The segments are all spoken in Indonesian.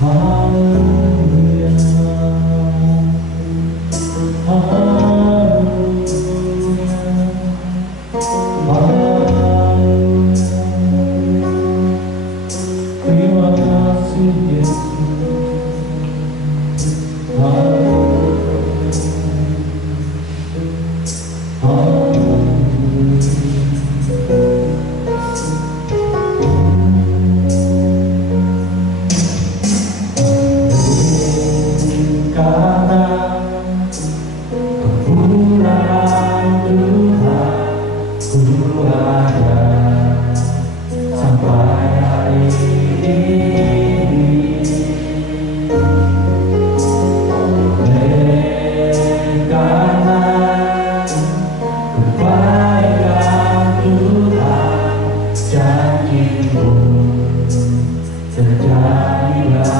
Haleluya, haleluya, haleluya. Terima kasih Yesus. Haleluya, karena kemurahan Tuhan ku ada sampai hari ini. Oleh karena kebaikan Tuhan, janji-Mu terjadilah.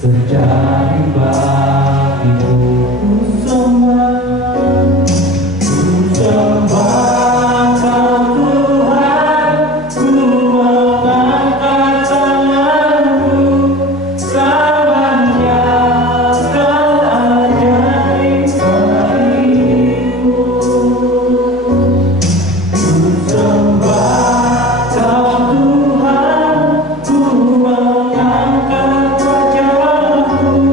Terjadi bagiku. Ku sembah Kau Tuhan, ku mengangkat tanganku, selamanya Kau ajaib bagiku. Ku sembah Kau Tuhan, ku mengangkat wajahku,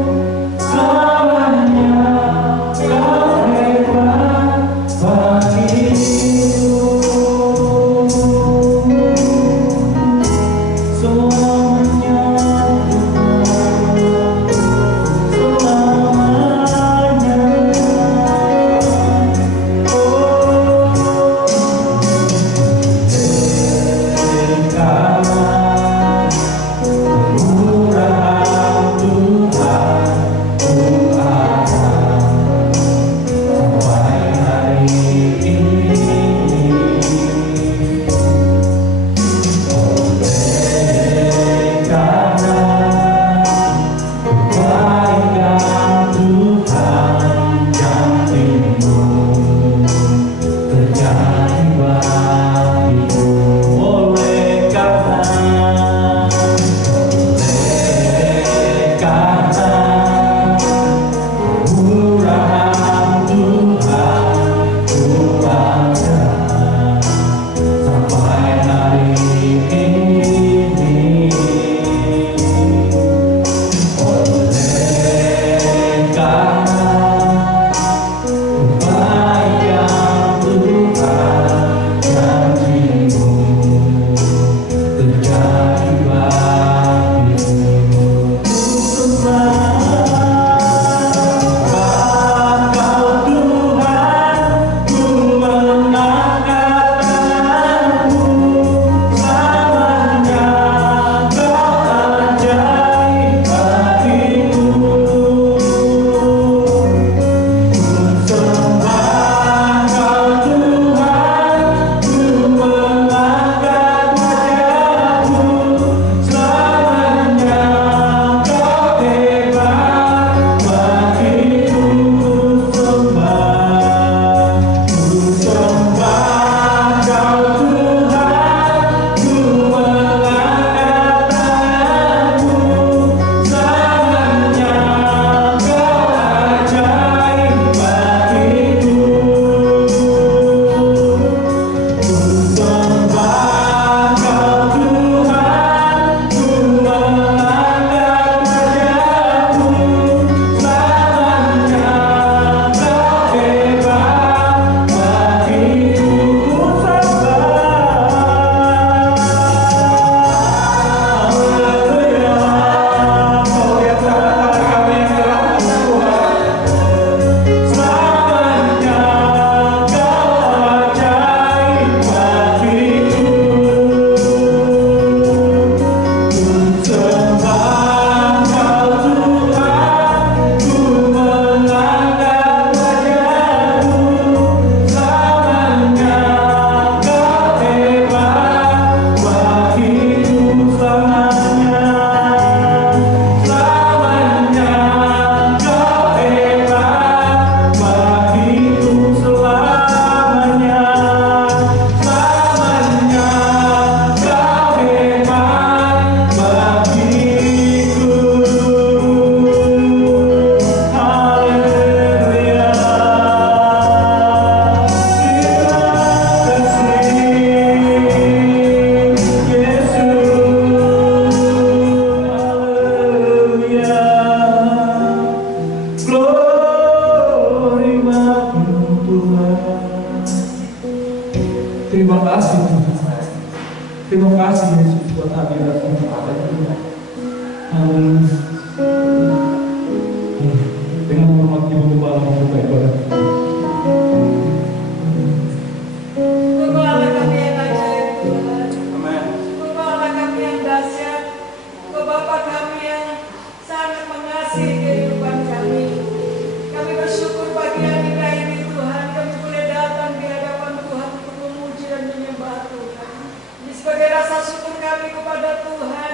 kami kepada Tuhan.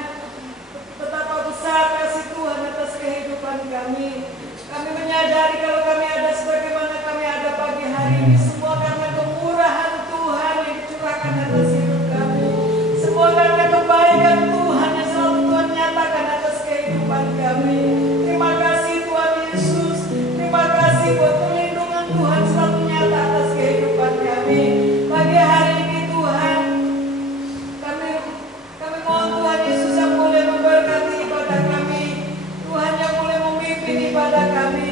Betapa besar kasih Tuhan atas kehidupan kami. Kami menyadari kalau kami ada sebagaimana kami ada pagi hari ini, semua karena kemurahan Tuhan yang dicurahkan atas hidup kami. Semua karena kebaikan Tuhan yang selalu Tuhan nyatakan atas kehidupan kami. Terima kasih Tuhan Yesus. Terima kasih buat perlindungan Tuhan selalu nyata atas kehidupan kami. Pagi hari ini Tuhan, kami mohon Tuhan Yesus yang boleh memberkati ibadah kami. Tuhan yang boleh memimpin ibadah kami.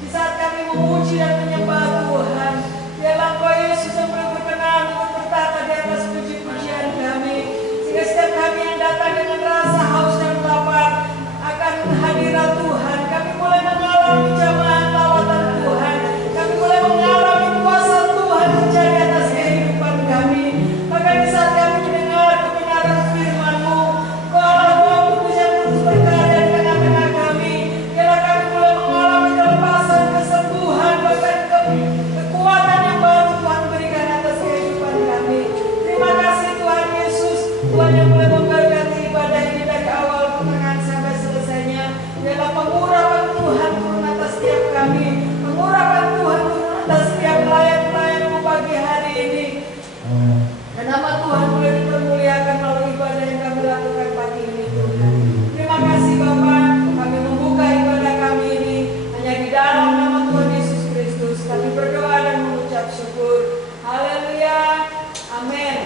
Di saat kami memuji dan menyembah Tuhan, biarlah Engkau Yesus yang boleh berkenan untuk bertata di atas puji-pujian kami. Sehingga setiap kami yang datang dengan rasa haus dan lapar akan hadirat Tuhan, kami boleh mengalami jamahan lawatan Tuhan. Kami boleh mengalami kuasa Tuhan terjadi atas kehidupan kami. Maka di saat kami mendengar kebenaran firman-Mu, Kau Allah Bapa Kudus yang terus berkarya di tengah-tengah kami. Biarlah kami boleh mengalami kelepasan, kesembuhan, bahkan kekuatan yang baru Tuhan berikan atas kehidupan kami. Terima kasih Tuhan Yesus, Tuhan yang boleh memberkati ibadah ini dari awal pertengahan sampai selesainya. Biarlah pengurapan Tuhan turun atas setiap kami. Pengurapan Tuhan turun atas setiap pelayan-pelayan-Mu pagi hari ini. Dan nama Tuhan boleh dipermuliakan melalui ibadah yang kami lakukan pagi ini Tuhan. Terima kasih Bapa, kami membuka ibadah kami ini hanya di dalam nama Tuhan Yesus Kristus. Kami berdoa dan mengucap syukur. Haleluya. Amin.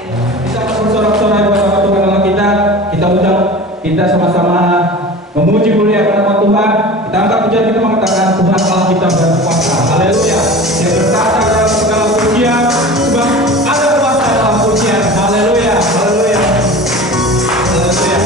Kita bersorak-sorai buat Tuhan Allah kita ucap, kita sama-sama memuji muliakan nama Tuhan. Kita angkat pujian kita mengatakan Tuhan Allah kita berkuasa. Haleluya. Yang berkata dalam segala pujian, sebab ada kuasa dalam pujian. Haleluya. Haleluya. Haleluya.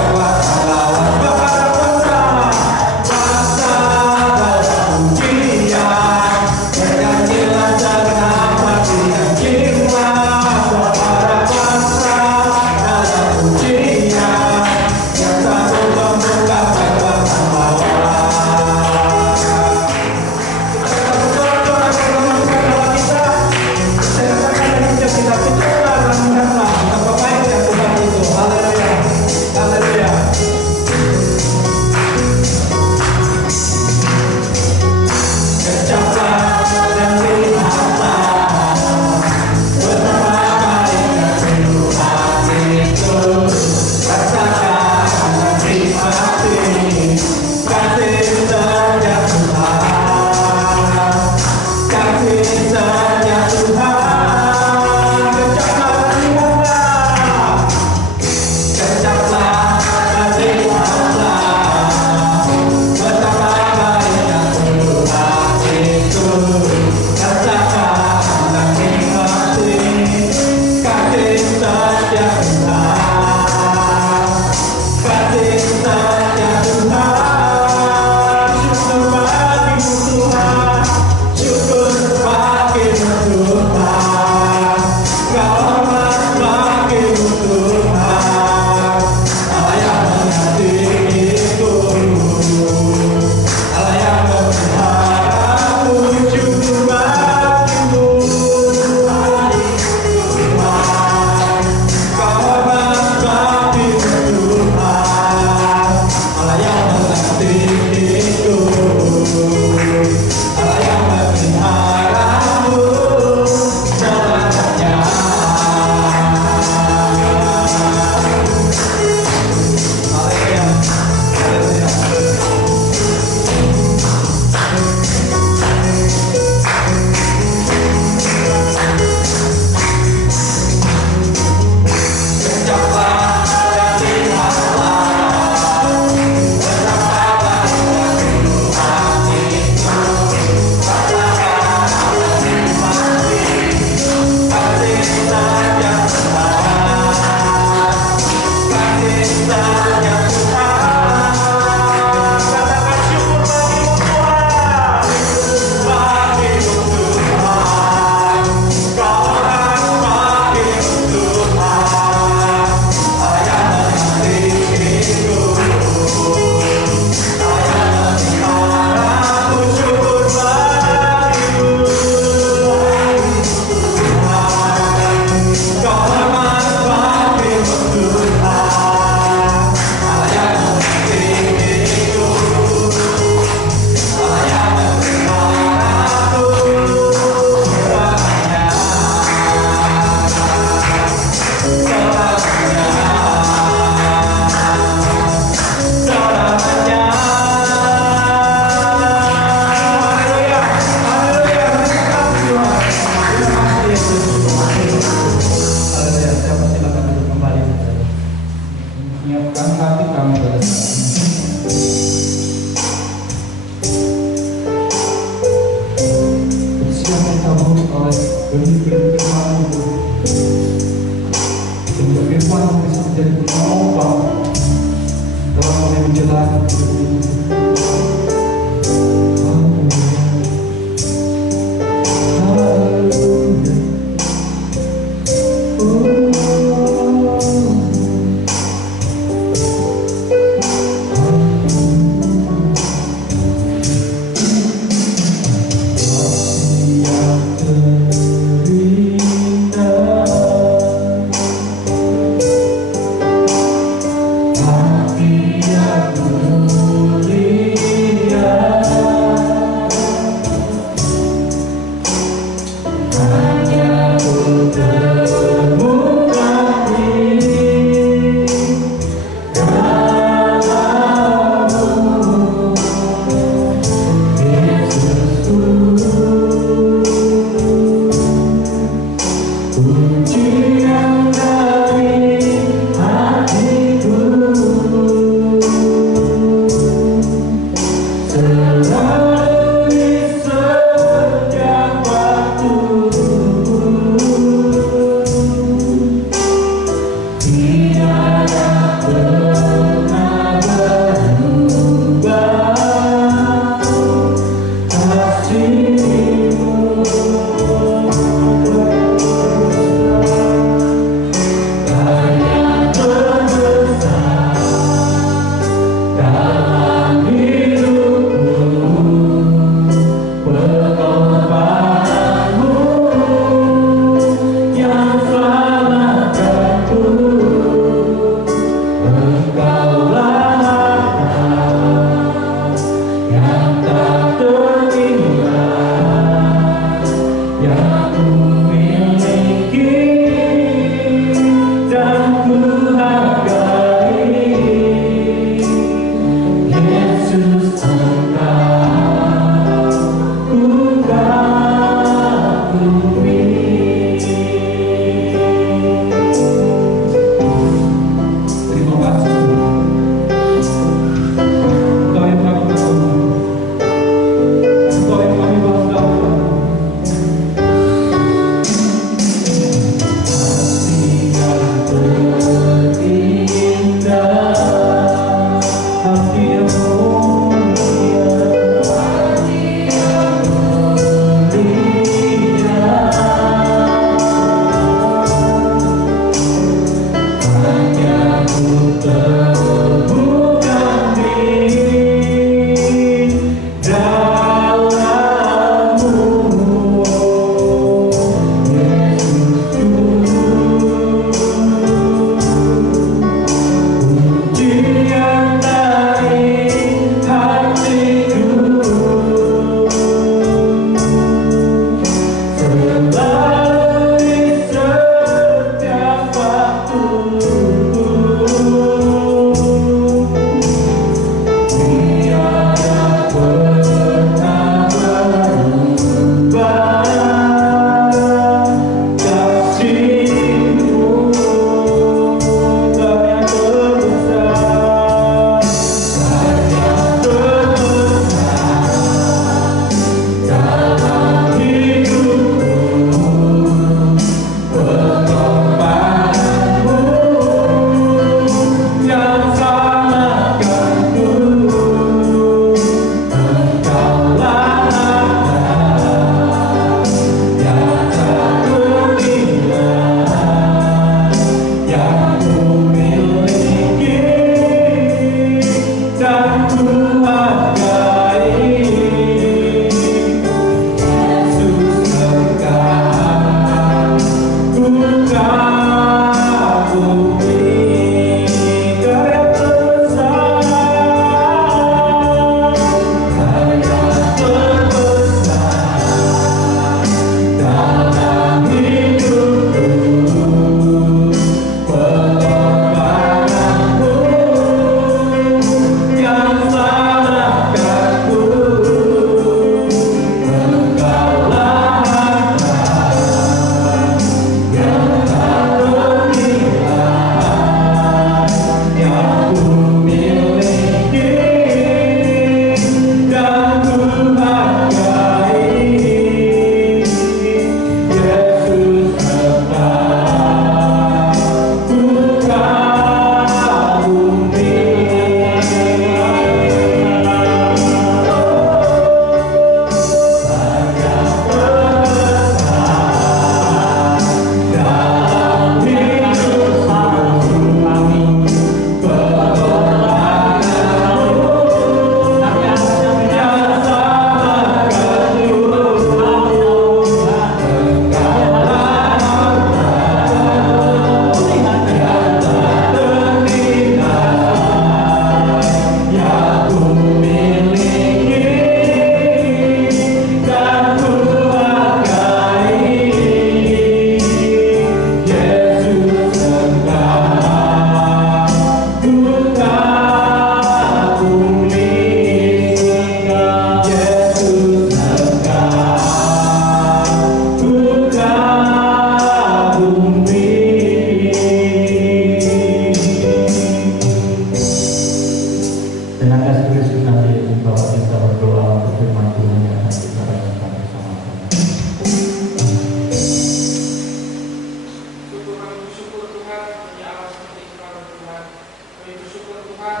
Kami bersyukur Tuhan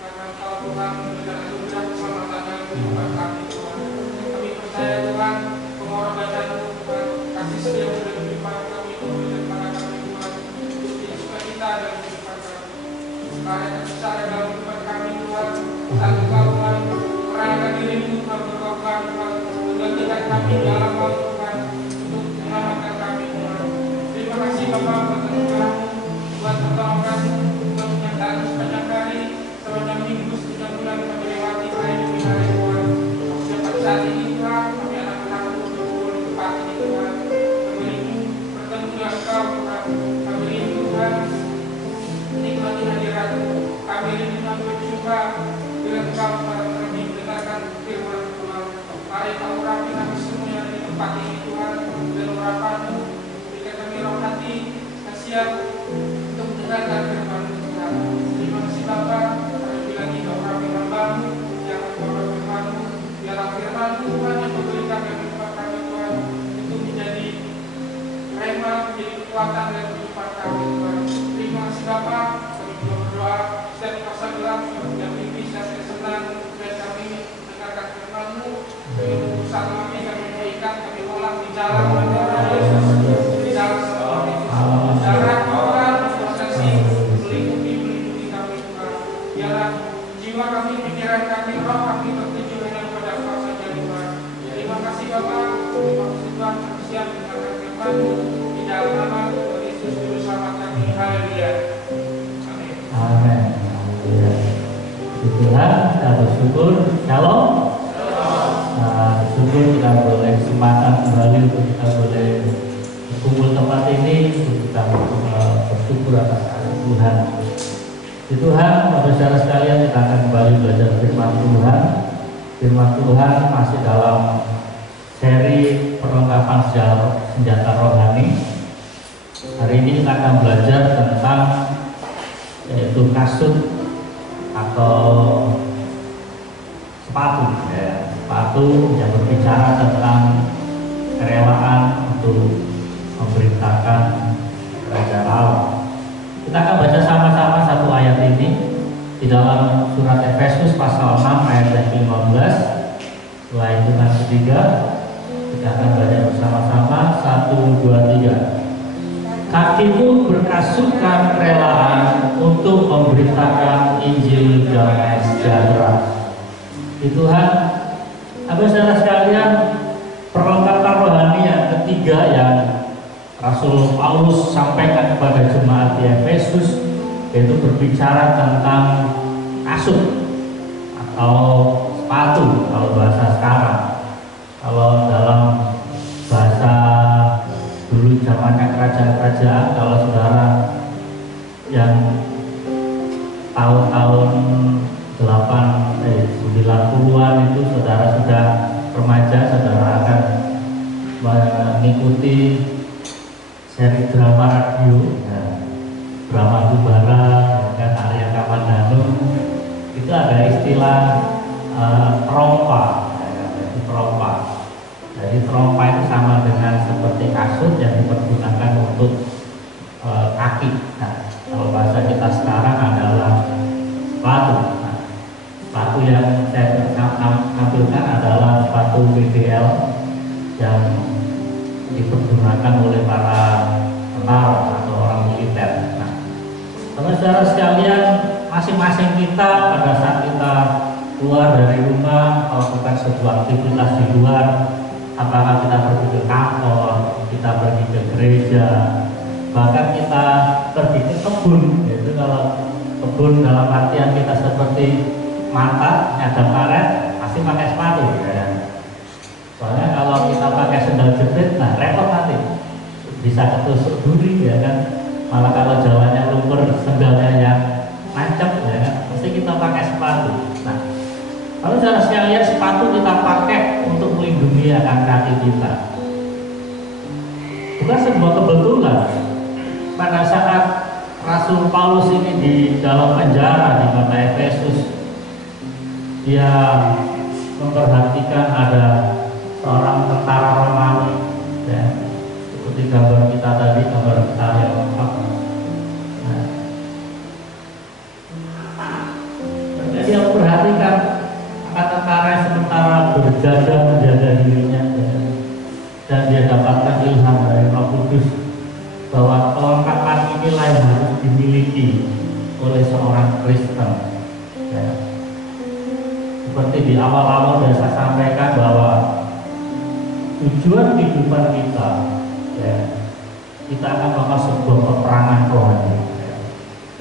karena Engkau Tuhan memberikan anugerah keselamatan dalam kehidupan kami Tuhan. Kami percaya Tuhan pengorbanan-Mu Tuhan, kasih setia yang sudah diberikan kami memberikan kepada kami Tuhan untuk sukacita dalam kehidupan kami. Karya terbesar dalam kehidupan kami Tuhan, saat Engkau Tuhan merayakan diri-Mu Tuhan, berkorban Tuhan, menggantikan kami di alam maut Tuhan untuk menyelamatkan kami Tuhan. Terima kasih Bapa buat anugerah-Mu, buat pertolongan-Mu, buat penyertaan sepanjang hari, sepanjang minggu, sepanjang bulan kami lewati hari demi hari Tuhan. Setiap saat ini Tuhan, kami anak-anak-Mu berkumpul di tempat ini Tuhan. Kami rindu bertemu dengan Engkau Tuhan. Kami rindu Tuhan menikmati hadirat-Mu. Kami rindu Tuhan berjumpa dengan Engkau Tuhan, kami mendengarkan firman Tuhan. Mari Kau urapi kami semua yang ada di tempat ini Tuhan, dan urapan-Mu berikan kami roh hati yang siap untuk mendengarkan firman Tuhan. Terima kasih Bapa, kami lagi Kau urapi hamba-Mu yang membawa firman-Mu, biarlah firman-Mu Tuhan yang memberikan kehidupan kami Tuhan itu menjadi rema, menjadi kekuatan dalam kehidupan kami Tuhan. Terima kasih Bapa, kami juga berdoa setiap masa gelap yang mimpi setiap senang dan kami mendengarkan firman-Mu. Kami berusaha kami mengikat, kami olah di jalan Yesus, di jalan seperti itu. Jalan Tuhan, prosesi melindungi kami Tuhan. Biarlah jiwa kami, pikiran kami, roh kami tertuju hanya kepada Engkau saja Tuhan. Terima kasih Bapa, terima kasih Tuhan, kami siap mendengarkan firman-Mu di dalam nama Tuhan Yesus Juru Selamat kami. Haleluya. Amin. Amin. Tuhan, kita bersyukur. Shalom. Syukur kita boleh kesempatan kembali untuk kita boleh berkumpul tempat ini untuk kita bersyukur atas kasih Tuhan. Di Tuhan, saudara sekalian, kita akan kembali belajar firman Tuhan. Firman Tuhan masih dalam seri perlengkapan senjata rohani. Hari ini kita akan belajar tentang yaitu kasut atau sepatu, sepatu yang berbicara tentang kerelaan untuk memberitakan kerajaan Allah. Kita akan baca sama-sama satu ayat ini di dalam surat Efesus pasal 6 ayat yang 15. Setelah hitungan ketiga kita akan baca bersama-sama 1, 2, 3. Kakimu berkasutkan kerelaan untuk memberitakan Injil damai sejahtera. Di Tuhan, saudara sekalian, perlengkapan rohani yang ketiga yang Rasul Paulus sampaikan kepada jemaat di Efesus yaitu berbicara tentang kasut atau sepatu kalau bahasa sekarang. Kalau dalam bahasa dulu zamannya kerajaan-kerajaan, kalau saudara yang tahun-tahun 90-an itu saudara sudah remaja, saudara akan mengikuti seri drama radio, drama Kubara, dan Arya Kamandanu. Itu ada istilah trompa, trompa. Jadi trompa itu sama dengan seperti kasut yang dipergunakan untuk kaki. Nah, kalau bahasa kita sekarang adalah sepatu. Nah, sepatu yang saya tampilkan adalah sepatu BDL yang dipergunakan oleh para tentara atau orang militer. Nah, saudara sekalian, masing-masing kita pada saat kita keluar dari rumah melakukan sebuah aktivitas di luar, apakah kita pergi ke kantor, kita pergi ke gereja, bahkan kita pergi ke kebun. Yaitu kalau kebun dalam artian kita seperti mata nyadap karet pasti pakai sepatu, ya. Soalnya kalau kita pakai sendal jepit, nah repot nanti, bisa ketusuk duri, ya kan. Malah kalau jalannya lumpur, sendalnya yang nancep, ya kan, mesti kita pakai sepatu. Nah, kalau saudara sekalian, sepatu kita pakai untuk melindungi akan kaki kita. Bukan sebuah kebetulan. Pada saat Rasul Paulus ini di dalam penjara di kota Efesus, dia memperhatikan ada seorang tentara Romawi, ya, seperti gambar kita tadi, gambar kita yang lengkap. Nah, berjaga menjaga dirinya, dan dia dapatkan ilham dari Roh Kudus bahwa kelengkapan inilah yang harus dimiliki oleh seorang Kristen. Ya. Seperti di awal-awal sudah saya sampaikan bahwa tujuan kehidupan kita, ya, kita akan melakukan sebuah peperangan rohani. Ya.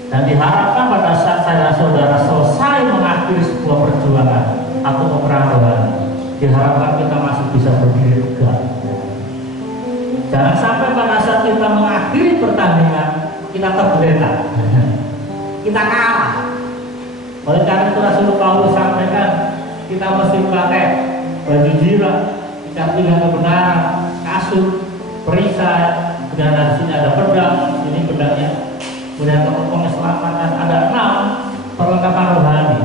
Dan diharapkan pada saat saya dan saudara selesai mengakhiri sebuah perjuangan atau peperangan rohani, diharapkan kita masih bisa berdiri tegak. Ya. Jangan sampai pada saat kita mengakhiri pertandingan kita tergeletak, kita kalah. Oleh karena itu Rasul Paulus sampaikan kita mesti pakai baju zirah, pilihan kebenaran, kasut, perisai, dan di sini ada pedang, ini pedangnya, kemudian teropong keselamatan, ada 6 perlengkapan rohani.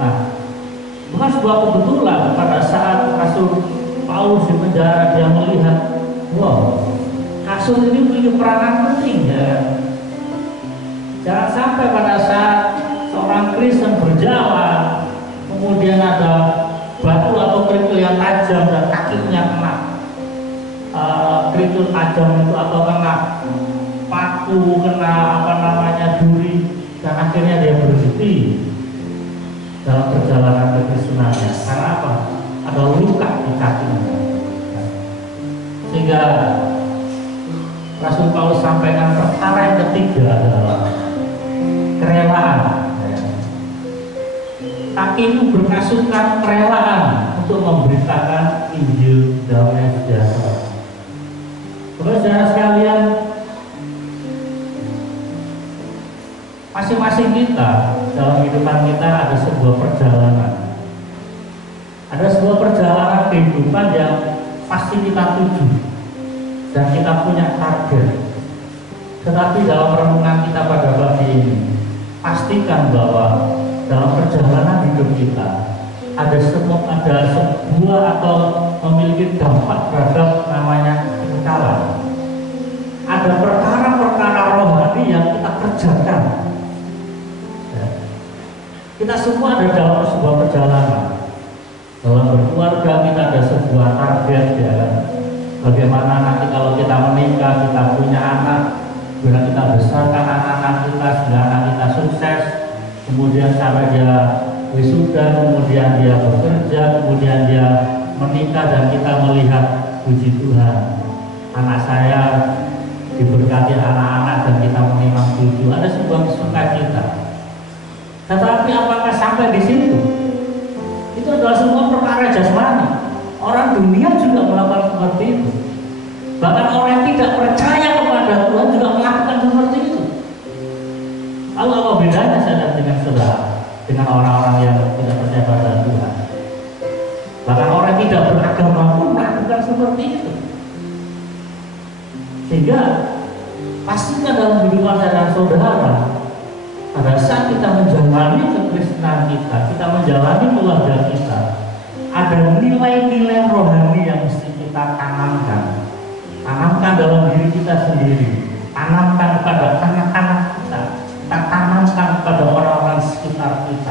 Nah, bukan sebuah kebetulan pada saat Rasul Paulus di penjara dia melihat, wow, kasut ini memiliki peranan penting, ya. Jangan sampai pada saat seorang Kristen berjalan, kemudian ada batu atau kerikil yang tajam dan kakinya kena kerikil tajam itu atau kena paku, kena duri, dan akhirnya dia berhenti dalam perjalanan kekristenannya. Karena apa? Ada luka di kakinya. Sehingga Rasul Paulus sampaikan perkara yang ketiga adalah kerelaan. Kakimu berkasutkan kerelaan untuk memberitakan Injil damai sejahtera. Saudara sekalian, masing-masing kita dalam kehidupan kita ada sebuah perjalanan. Ada sebuah perjalanan kehidupan yang pasti kita tuju dan kita punya target. Tetapi dalam renungan kita pada pagi ini, pastikan bahwa dalam perjalanan hidup kita ada sebuah atau memiliki dampak terhadap namanya kekekalan. Ada perkara-perkara rohani yang kita kerjakan. Ya. Kita semua ada dalam sebuah perjalanan. Dalam berkeluarga kita ada sebuah target, ya kan? Bagaimana nanti kalau kita menikah, kita punya anak, bila kita besarkan anak-anak kita, sehingga anak kita sukses, kemudian sampai dia wisuda, kemudian dia bekerja, kemudian dia menikah, dan kita melihat, puji Tuhan, anak saya diberkati anak-anak dan kita menimang cucu. Ada sebuah sukacita. Tetapi apakah sampai di situ? Itu adalah semua perkara jasmani. Orang dunia juga melakukan seperti itu. Bahkan orang yang tidak percaya kepada Tuhan juga melakukan seperti itu. Lalu apa bedanya saya dengan saudara, dengan orang-orang yang tidak percaya pada Tuhan? Bahkan orang yang tidak beragama pun melakukan seperti itu. Sehingga pastikan dalam kehidupan saya dan saudara, pada saat kita menjalani kekristenan kita menjalani keluarga kita, ada nilai-nilai rohani yang mesti kita tanamkan dalam diri kita sendiri, tanamkan kepada anak-anak kita tanamkan kepada orang-orang sekitar kita.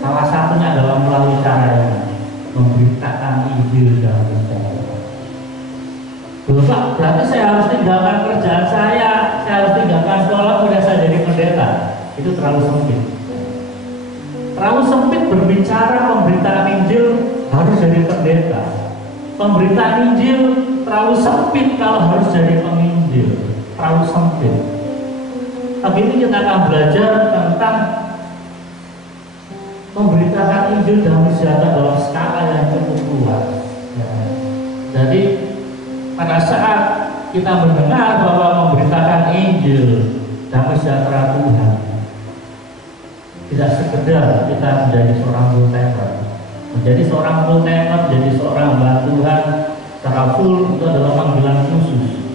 Salah satunya adalah melalui cara ini, memberitakan Injil dalam sejarah. Bapak, berarti saya harus tinggalkan kerjaan saya harus tinggalkan sekolah, kemudian saya jadi pendeta. Itu terlalu sempit. Terlalu sempit berbicara pemberitaan Injil harus jadi pendeta. Pemberitaan Injil terlalu sempit kalau harus jadi penginjil. Terlalu sempit. Tapi ini kita akan belajar tentang memberitakan Injil dalam sejarah dalam skala yang cukup luas. Ya. Jadi pada saat kita mendengar bahwa memberitakan Injil damai sejahtera Tuhan, tidak sekedar kita menjadi seorang full-timer. Menjadi seorang full-timer, menjadi seorang hamba Tuhan secara full itu adalah panggilan khusus.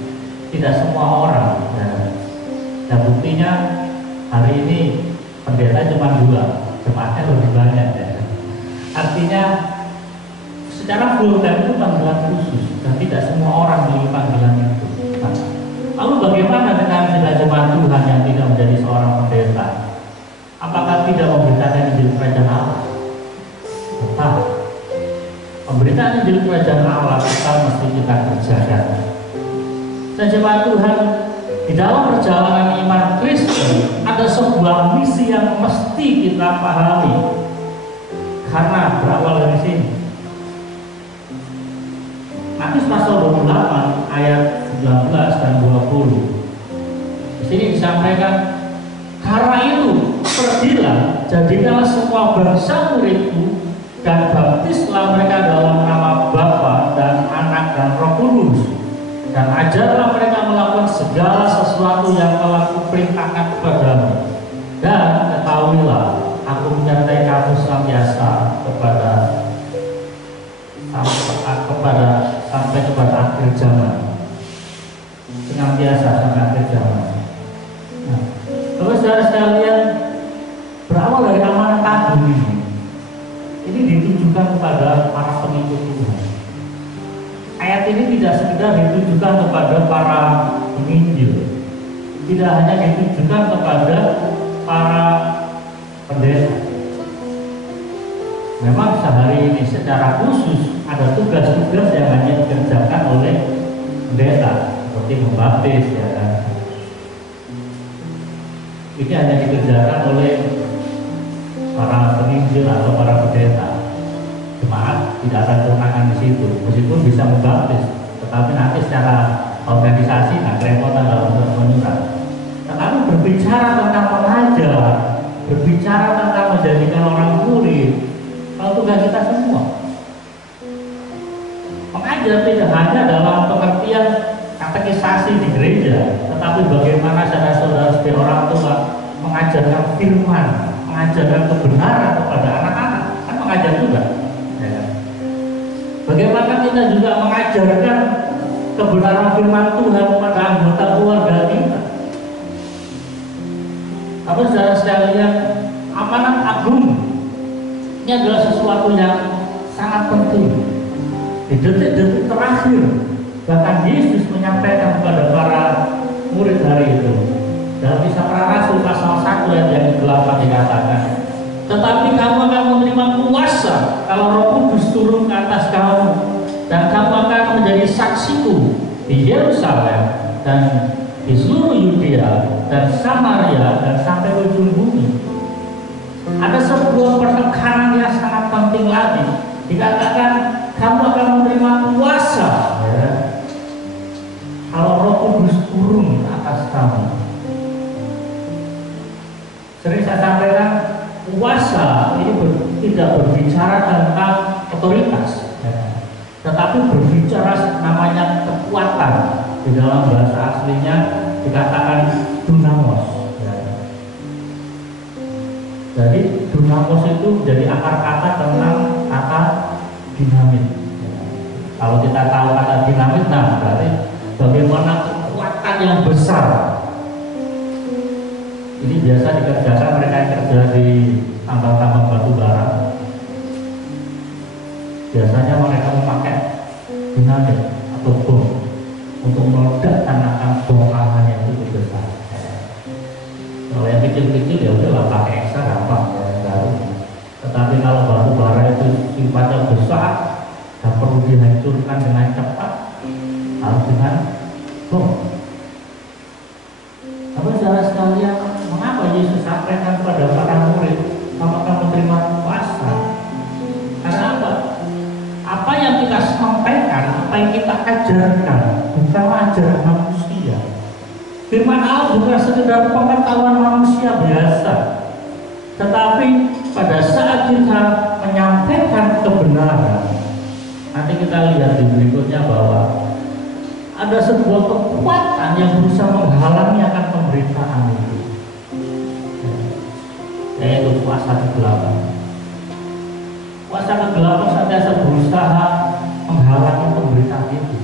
Tidak semua orang. Dan buktinya hari ini pendeta cuma 2, jemaatnya lebih banyak. Ya. Artinya secara full-time itu panggilan khusus dan tidak semua orang memiliki panggilan itu. Nah, lalu bagaimana dengan jemaat Tuhan yang tidak menjadi seorang pendeta? Apakah tidak memberitakan Injil Kerajaan Allah? Tetap. pemberitaan Injil Kerajaan Allah kita mesti kita kerjakan. Dan jemaat Tuhan, di dalam perjalanan iman Kristen ada sebuah misi yang mesti kita pahami. Karena berawal dari sini. Matius pasal 28 ayat 19 dan 20. Di sini disampaikan, karena itu pergilah, jadikanlah semua bangsa muridku dan baptislah mereka dalam nama Bapa dan Anak dan Roh Kudus, dan ajarlah mereka melakukan segala sesuatu yang telah kuperintahkan kepadamu. Dan ketahuilah, aku menyertai kamu senantiasa sampai kepada akhir zaman. Senantiasa sampai akhir zaman. Nah, kalau saudara sekalian, berawal dari amanat agung ini ditujukan kepada para pengikut Tuhan. Ayat ini tidak sekedar ditujukan kepada para penginjil, tidak hanya ditujukan kepada para pendeta. Memang sehari ini secara khusus ada tugas-tugas yang hanya dikerjakan oleh pendeta, seperti membaptis, ya kan. Ini hanya dikerjakan oleh para penginjil atau para pendeta. Jemaat tidak ada kewenangan di situ, meskipun bisa membaptis, tetapi nanti secara organisasi kerepotan dalam menyurat. Tetapi berbicara tentang pengajar, berbicara tentang menjadikan orang murid, kalau tugas kita semua. Mengajar tidak hanya dalam pengertian katekisasi di gereja, tetapi bagaimana saudara-saudara sebagai orang tua mengajarkan firman, mengajarkan kebenaran kepada anak-anak, kan mengajar juga. Ya. Bagaimana kita juga mengajarkan kebenaran firman Tuhan kepada anggota keluarga kita. Tapi saudara sekalian, amanat agung ini adalah sesuatu yang sangat penting. Di detik-detik terakhir, bahkan Yesus menyampaikan kepada para murid hari itu. Dalam Kisah Para Rasul pasal 1 ayat yang ke-8 dikatakan, tetapi kamu akan menerima kuasa kalau Roh Kudus turun ke atas kamu, dan kamu akan menjadi saksiku di Yerusalem dan di seluruh Yudea dan Samaria dan sampai ujung bumi. Ada sebuah penekanan yang sangat penting lagi. Dikatakan kamu akan menerima kuasa, ya, kalau Roh Kudus turun ke atas kamu. Sering saya sampaikan, kuasa ini tidak berbicara tentang otoritas, ya, tetapi berbicara namanya kekuatan. Di dalam bahasa aslinya dikatakan dunamos. Ya. Jadi dunamos itu jadi akar kata tentang kata dinamit. Ya. Kalau kita tahu kata dinamit, nah berarti bagaimana kekuatan yang besar. Ini biasa dikerjakan mereka yang kerja di tambang-tambang batu bara. Biasanya mereka memakai dinamit atau bom untuk meledakkan akan bongkahan yang cukup besar. Kalau yang kecil-kecil ya udahlah pakai ekstra gampang, ya, tetapi kalau batu bara itu sifatnya besar dan perlu dihancurkan dengan cepat, harus dengan bom. Tapi saudara sekalian, mengapa Yesus sampaikan kepada para murid kamu akan menerima kuasa? Karena apa? Apa yang kita sampaikan, apa yang kita ajarkan, bukan ajaran manusia. Firman Allah bukan sekedar pengetahuan manusia biasa, tetapi pada saat kita menyampaikan kebenaran, nanti kita lihat di berikutnya bahwa ada sebuah kekuatan yang berusaha menghalangi akan pemberitaan itu, yaitu kuasa kegelapan. Kuasa kegelapan senantiasa berusaha menghalangi pemberitaan itu.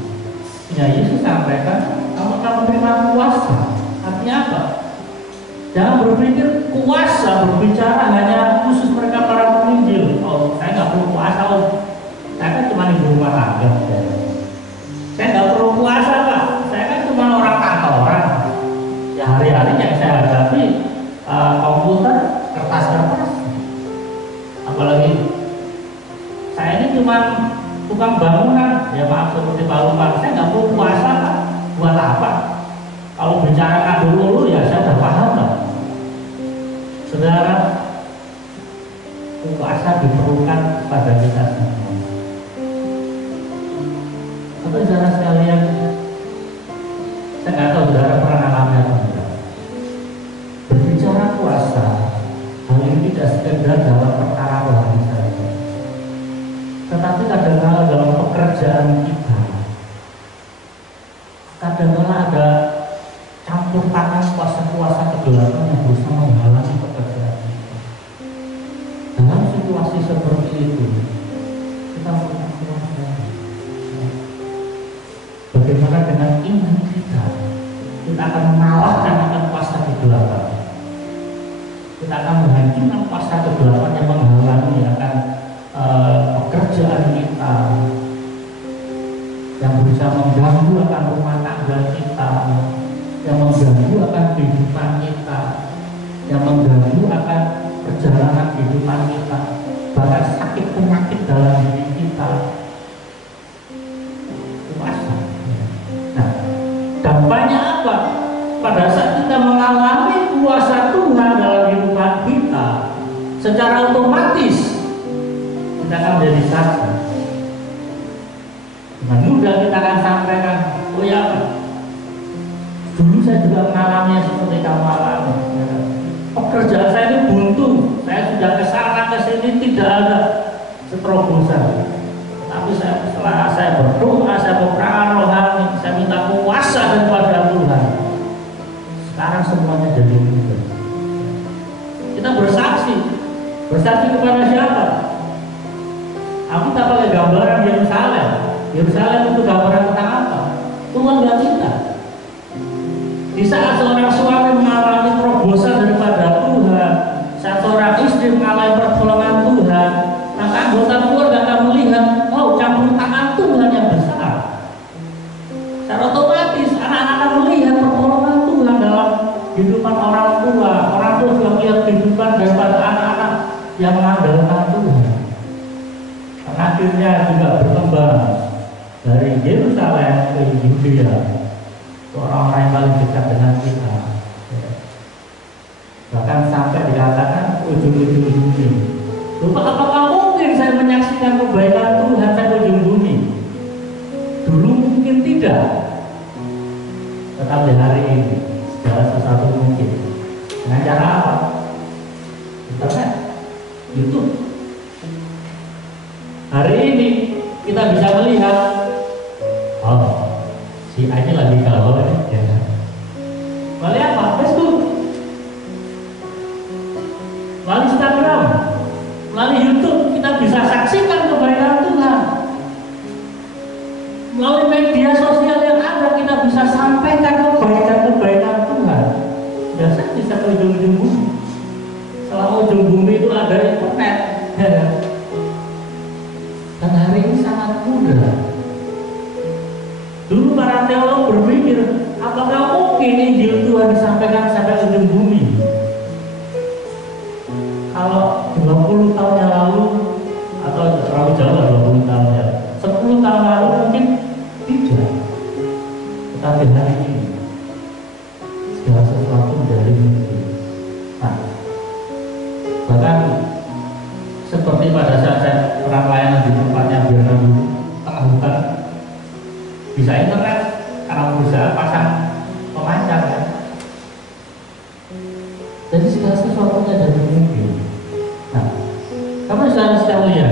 Ya, Yesus sampaikan kamu akan menerima kuasa. Artinya apa? Jangan berpikir kuasa berbicara hanya khusus mereka para penginjil. Oh, saya nggak perlu kuasa, saya kan cuma ibu rumah tangga. Saya nggak perlu kuasa, Pak. Saya kan cuma orang kantoran. Ya hari-hari yang saya hadapi komputer, kertas-kertas. Apalagi saya ini cuma tukang bangunan, ya maaf seperti Pak Lupa, saya nggak mau puasa Pak, buat apa? Kalau bicara kado dulu ya saya udah paham Pak. Saudara, puasa diperlukan pada kita semua. Tapi saudara sekalian, saya nggak tahu saudara pernah alami atau enggak. Berbicara puasa, hal ini tidak sekedar dalam perkara rohani saja, tetapi kadang-kadang dalam pekerjaan kita, kadang-kadang ada campur tangan kuasa-kuasa kegelapan yang berusaha menghalangi pekerjaan kita. Dalam situasi seperti itu, kita punya puasa. Bagaimana dengan iman kita? Kita akan mengalahkan akan kuasa kegelapan. Kita akan menghancurkan kuasa kegelapan yang menghalangi akan pekerjaan kita, yang berusaha mengganggu akan rumah tangga kita, yang mengganggu akan kehidupan kita, yang mengganggu akan perjalanan kehidupan kita, bahkan sakit penyakit dalam diri kita. Puasa. Nah, dampaknya apa? Pada saat kita mengalami kuasa Tuhan dalam kehidupan kita, secara otomatis kita akan menjadi saksi. Dengan mudah kita akan sampaikan, oh ya Pak, dulu saya juga mengalaminya seperti kamu alami. Pekerjaan saya ini buntu, saya sudah kesana kesini tidak ada terobosan. Tapi setelah saya berdoa, saya berperangan rohani, saya minta kuasa kepada Tuhan. Sekarang semuanya jadi mudah. Kita bersaksi kepada siapa? Aku tak pakai gambaran Yerusalem. Yerusalem itu gambaran tentang apa? Keluarga kita. Di saat seorang suami mengalami terobosan daripada Tuhan, saat seorang istri mengalami pertolongan Tuhan, maka anggota keluarga akan melihat, oh campur tangan Tuhan yang besar. Secara otomatis anak-anak akan melihat pertolongan Tuhan dalam kehidupan orang tua. Orang tua juga melihat kehidupan daripada anak-anak yang mengandalkan Tuhan. Dan akhirnya juga berkembang dari Yerusalem ke Yudea, orang-orang yang paling dekat dengan kita. Bahkan sampai dikatakan ujung-ujung bumi. Lupa apakah mungkin saya menyaksikan kebaikan Tuhan sampai ujung bumi? Dulu mungkin tidak, tetapi hari ini segala sesuatu mungkin. Dengan cara apa? Internet, YouTube. Hari ini kita bisa melihat, oh, si A ini lagi galau ya. Melalui apa? Facebook, melalui Instagram, melalui YouTube kita bisa saksikan kebaikan Tuhan. Melalui media sosial yang ada kita bisa sampaikan kebaikan Tuhan. Biasanya bisa ke ujung-ujung bumi. Selama ujung bumi itu ada internet. Dan hari ini sangat mudah. Dulu para teolog berpikir, apakah mungkin Injil Tuhan disampaikan sampai ujung bumi? Kalau 20 tahun yang lalu, atau terlalu jauh 20 tahun ya, 10 tahun lalu mungkin tidak. Tetapi hari ini segala sesuatu menjadi mungkin. Nah, bahkan seperti pada saat saya pernah pelayanan di tempatnya Biara dulu, tengah hutan, bisa internet karena berusaha pasang pemancar ya. Jadi segala sesuatunya jadi mungkin. Nah, kamu sudah sekalian,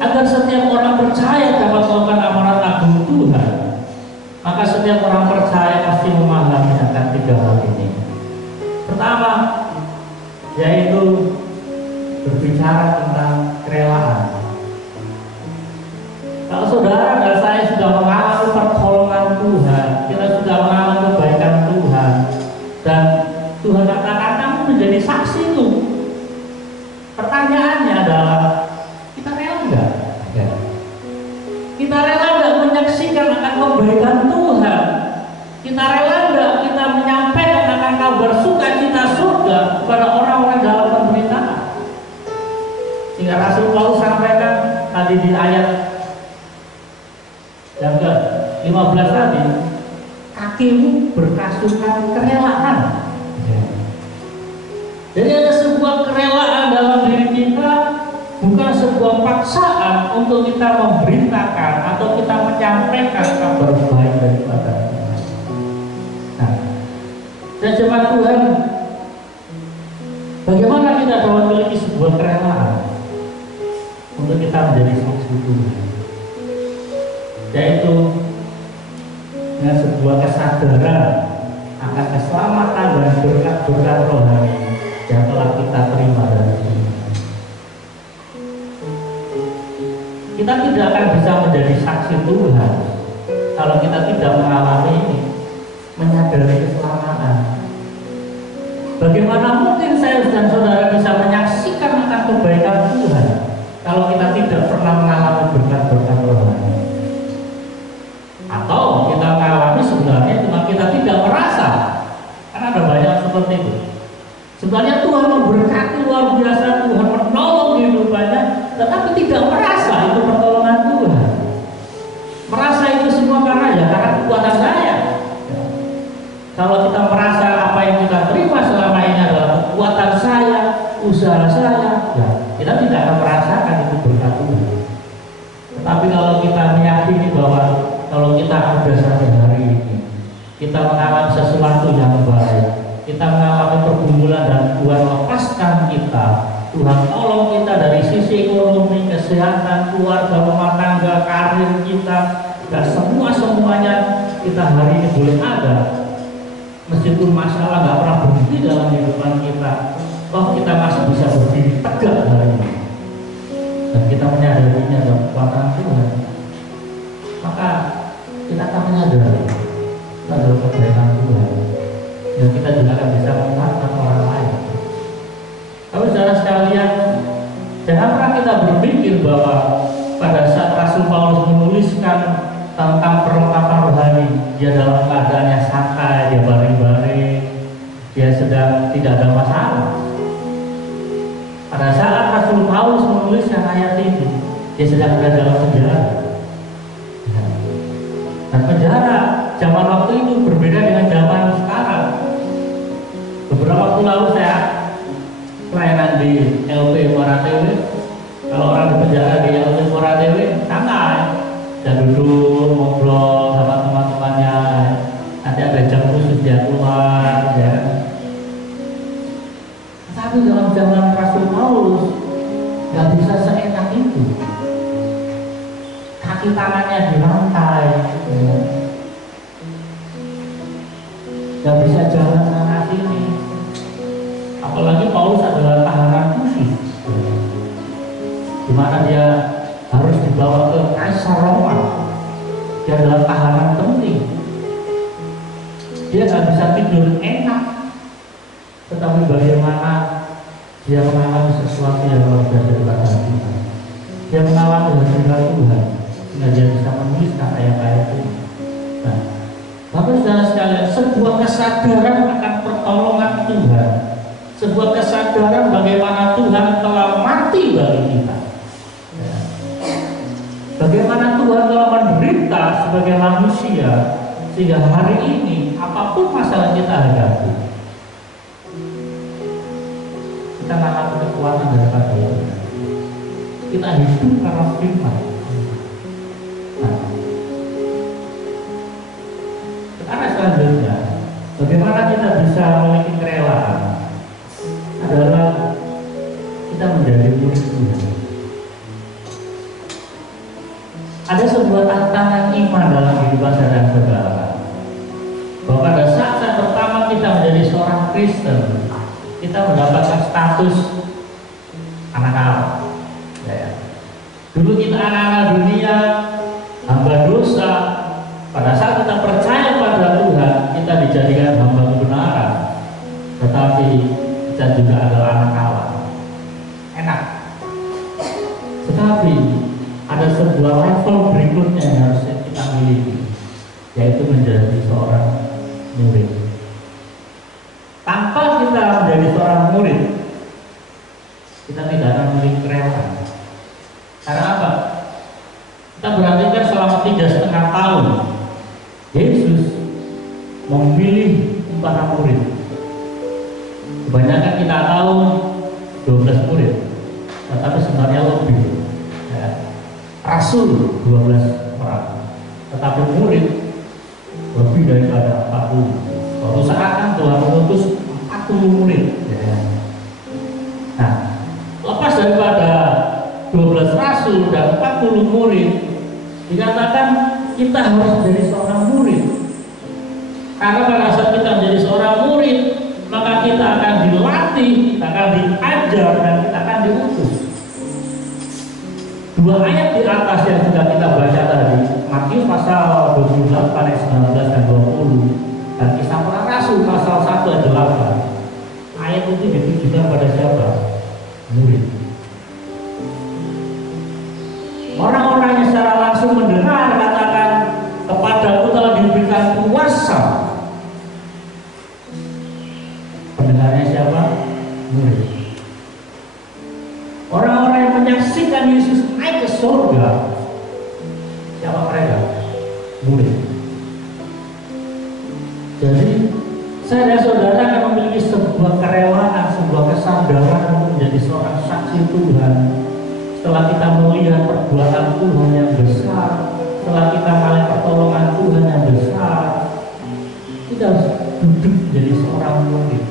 agar setiap orang percaya dapat melakukan amanat agung Tuhan, maka setiap orang percaya pasti memahami akan 3 hal ini. Pertama, yaitu berbicara tentang kerelaan. Kalau saudara dan saya sudah mengalami pertolongan Tuhan, kita sudah mengalami kebaikan Tuhan, dan Tuhan katakan kamu menjadi saksi itu. Pertanyaannya adalah, kita rela enggak? Kita rela enggak menyaksikan akan kebaikan Tuhan? Kita rela enggak kita menyampaikan akan kabar sukacita surga kepada orang-orang dalam penderitaan? Sehingga Rasul Paulus sampaikan, tadi di ayat yang ke-15 tadi, kakimu berkasutkan kerelaan. Jadi ada sebuah kerelaan dalam diri kita, bukan sebuah paksaan untuk kita memberitakan atau kita menyampaikan kabar baik daripada Tuhan. Nah, dan jemaat Tuhan, bagaimana kita dapat memiliki sebuah kerelaan untuk kita menjadi saksi Tuhan, yaitu dengan sebuah kesadaran akan keselamatan dan berkat-berkat rohani yang telah kita terima dari Tuhan. Kita tidak akan bisa menjadi saksi Tuhan kalau kita tidak mengalami menyadari keselamatan. Bagaimana mungkin saya dan saudara bisa menyaksikan akan kebaikan Tuhan kalau kita tidak pernah mengalami berkat-berkat rohani? Atau kita mengalami sebenarnya cuma kita tidak merasa, karena ada banyak seperti itu. Sebenarnya Tuhan memberkati luar biasa, Tuhan menolong kehidupannya, tetapi tidak merasa itu pertolongan Tuhan. Merasa itu semua karena kekuatan saya. Kalau kita merasa apa yang kita terima selama ini adalah kekuatan saya, usaha saya, ya kita tidak akan merasakan itu berkat Tuhan. Tetapi kalau kita meyakini bahwa kalau kita ada sampai hari ini, kita mengalami sesuatu yang baik, kita mengalami pergumulan dan Tuhan lepaskan kita, Tuhan tolong kita dari sisi ekonomi, kesehatan, keluarga, rumah tangga, karir kita, dan semuanya kita hari ini boleh ada. Meskipun masalah nggak pernah berhenti dalam kehidupan kita, toh kita masih bisa berdiri tegak hari ini, dan kita menyadarinya dalam kekuatan Tuhan. Maka kita akan menyadari itu adalah kebaikan Tuhan, dan kita juga akan bisa mengingatkan orang lain. Tapi saudara sekalian, jangan pernah kita berpikir bahwa pada saat Rasul Paulus menuliskan tentang perlengkapan rohani, dia dalam keadaannya santai, dia baring-baring, dia sedang tidak ada masalah. Pada saat Rasul Paulus menuliskan ayat ini, dia sedang ada dalam penjara. Dan penjara zaman waktu itu berbeda dengan zaman sekarang. Beberapa waktu lalu saya pelayanan di LP Moratewe. Kalau orang di penjara di LP Moratewe santai, dan duduk ngobrol sama teman-temannya. Nanti ada jam khusus dia keluar, ya. Tapi dalam zaman Rasul Paulus nggak bisa seenak itu. Kaki tangannya dirantai, ya. Nggak bisa jalan sana sini. Apalagi Paulus adalah tahanan khusus, di mana dia harus dibawa ke Kaisar Roma. Dia adalah tahanan penting. Dia nggak bisa tidur enak, tetapi bagaimana dia mengalami sesuatu yang luar biasa daripada Tuhan. Dia mengalami hadirat Tuhan sehingga dia bisa menuliskan ayat-ayat ini. Nah, Bapak saudara sekalian, sebuah kesadaran akan pertolongan Tuhan, sebuah kesadaran bagaimana Tuhan telah mati bagi kita, bagaimana Tuhan telah menderita sebagai manusia, sehingga hari ini apapun masalah kita hadapi, kita mengalami kekuatan daripada Tuhan. Kita hidup karena firman. Nah, sekarang selanjutnya, bagaimana kita bisa memiliki kerelaan adalah kita menjadi murid Tuhan. Ada sebuah tantangan iman dalam kehidupan saya dan saudara, bahwa pada saat pertama kita menjadi seorang Kristen, kita mendapatkan status anak Allah. Ya. Dulu kita anak-anak dunia, hamba dosa. Pada saat kita percaya pada Tuhan, kita dijadikan hamba kebenaran. Tetapi kita juga adalah anak Allah. Enak. Tetapi ada sebuah level berikutnya yang harus kita miliki, yaitu menjadi seorang murid. Tanpa kita menjadi seorang murid, kita tidak akan memiliki kerelaan. Karena apa? Kebanyakan kita tahu 12 murid, tetapi sebenarnya lebih. Ya. Rasul 12 orang, tetapi murid lebih daripada 40. Suatu saat kan Tuhan mengutus 40 murid. Ya. Nah, lepas daripada 12 rasul dan 40 murid, dikatakan kita harus menjadi seorang murid. Karena pada saat kita menjadi seorang murid, maka kita akan dilatih, kita akan diajar, dan kita akan diutus. Dua ayat di atas yang sudah kita baca tadi, Matius pasal 28 ayat 19 dan 20, dan Kisah Para Rasul pasal 1 ayat 8. Ayat itu ditujukan pada siapa? Murid. Orang-orang yang secara langsung mendengar katakan, kepadaku telah diberikan kuasa. Pendengarnya siapa? Murid. Orang-orang yang menyaksikan Yesus naik ke surga, siapa mereka? Murid. Jadi saya dan saudara akan memiliki sebuah kerelaan, sebuah kesadaran untuk menjadi seorang saksi Tuhan. Setelah kita melihat perbuatan Tuhan yang besar, setelah kita melihat pertolongan Tuhan yang besar, kita harus duduk menjadi seorang murid.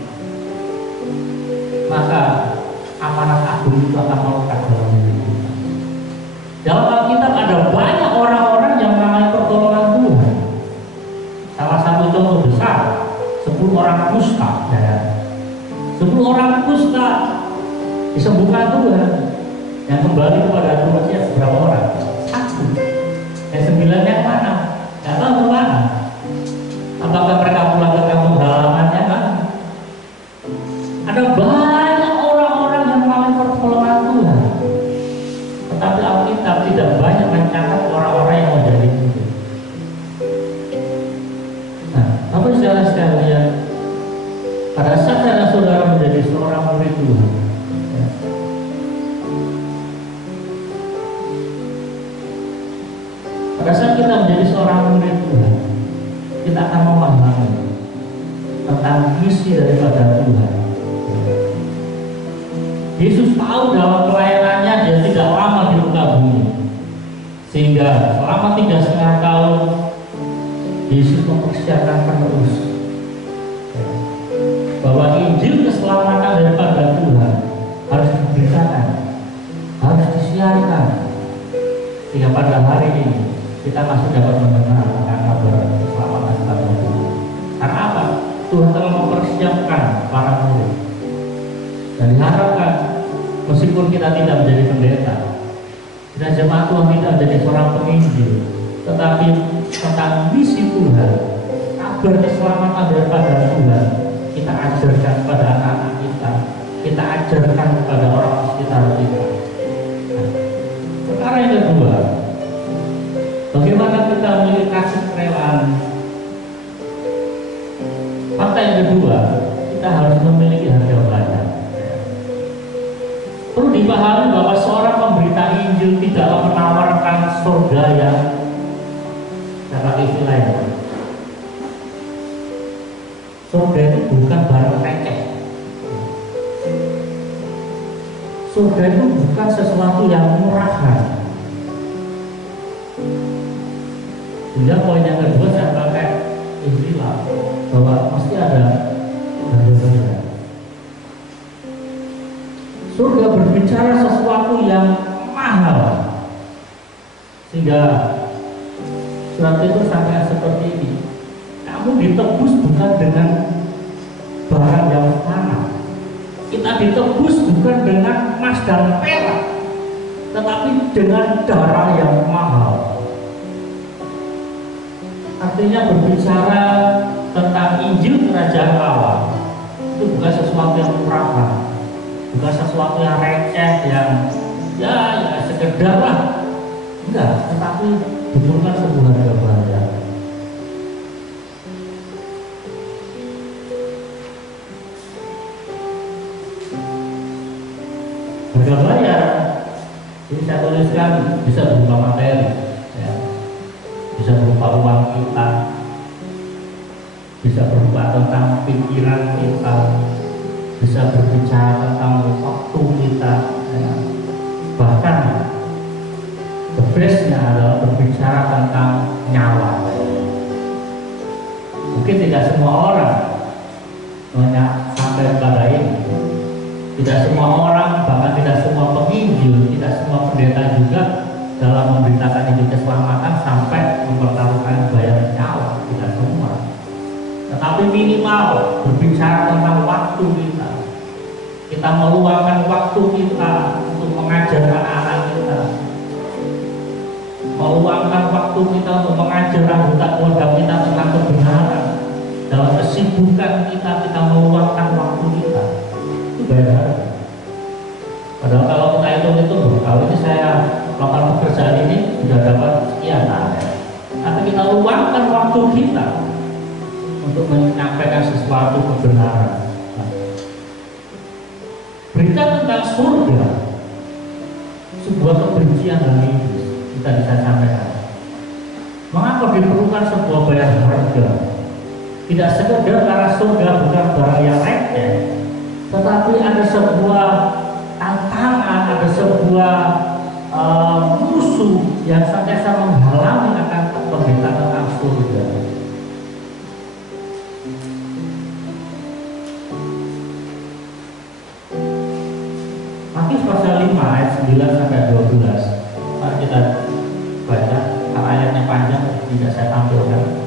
Maka amanat agung itu akan melekat dalam diri kita. Dalam Alkitab ada banyak orang-orang yang mengalami pertolongan Tuhan. Salah satu contoh besar, 10 orang kusta. 10 orang kusta disembuhkan Tuhan. Yang kembali kepada Tuhan berapa orang? 1. Yang 9 yang mana? Tidak tahu kemana. Apakah mereka pulang ke kampung halamannya? Kan? Ada banyak orang-orang yang mengalami pertolongan Tuhan, tetapi Alkitab tidak banyak mencatat orang-orang yang menjadi murid. Nah, tapi saudara sekalian, pada saat saudara menjadi seorang murid Tuhan, pada saat kita menjadi seorang murid Tuhan, kita akan memahami tentang misi daripada Tuhan. Yesus tahu dalam pelayanannya dia tidak lama di muka bumi, sehingga selama 3,5 tahun Yesus mempersiapkan penerus bahwa Injil keselamatan daripada Tuhan harus diberitakan, harus disiarkan, sehingga pada hari ini kita masih dapat mendengar akan kabar keselamatan daripada Tuhan. Karena apa? Tuhan telah mempersiapkan para murid. Dan diharapkan meskipun kita tidak menjadi pendeta, kita jemaat Tuhan tidak menjadi seorang penginjil, tetapi tentang misi Tuhan, kabar keselamatan daripada Tuhan, kita ajarkan kepada anak-anak kita, kita ajarkan kepada orang sekitar kita. Nah, perkara yang kedua, bagaimana kita memiliki kasih kerelaan. Fakta yang kedua, kita harus memiliki harga bayar. Perlu dipahami bahwa seorang pemberita Injil tidaklah menawarkan surga yang dapat istilahnya. Surga itu bukan barang receh. Surga itu bukan sesuatu yang murahan. Sehingga poin yang kedua saya pakai istilah bahwa mesti ada harga bayar. Surga berbicara sesuatu yang mahal, sehingga surat itu sampai seperti ini. Kamu ditebus bukan dengan barang yang mana. Kita ditebus bukan dengan emas dan perak, tetapi dengan darah yang mahal. Artinya berbicara tentang Injil Kerajaan Allah itu bukan sesuatu yang murahan, bukan sesuatu yang receh, yang ya sekedar lah, enggak, tetapi bukan sebuah harga bayar. Harga bayar ini saya tuliskan bisa berupa materi, ya. Bisa berupa uang kita, bisa berupa tentang pikiran kita, bisa berbicara tentang waktu kita, ya. Bahkan the best-nya adalah berbicara tentang nyawa. Mungkin tidak semua orang sampai pada ini, tidak semua orang, bahkan tidak semua penginjil, tidak semua pendeta juga dalam memberitakan Injil keselamatan sampai mempertaruhkan bayar nyawa, tidak semua. Tetapi minimal berbicara tentang waktu kita. Kita meluangkan waktu kita untuk mengajar anak-anak kita, meluangkan waktu kita untuk mengajar anggota keluarga kita tentang kebenaran. Dalam kesibukan kita meluangkan waktu kita. Itu bayar. Padahal kalau kita hitung-hitung, kalau ini saya melakukan pekerjaan ini sudah dapat sekian, tapi kita luangkan waktu kita untuk menyampaikan sesuatu kebenaran. Berita tentang surga, sebuah kebencian dan iblis, kita bisa sampaikan. Mengapa diperlukan sebuah bayar harga? Tidak sekedar karena surga bukan barang yang receh, tetapi ada sebuah tantangan, ada sebuah musuh yang senantiasa menghalangi akan pemberitaan tentang surga. Matius pasal 5 ayat 9 sampai 12. Mari kita baca, karena ayatnya panjang tidak saya tampilkan.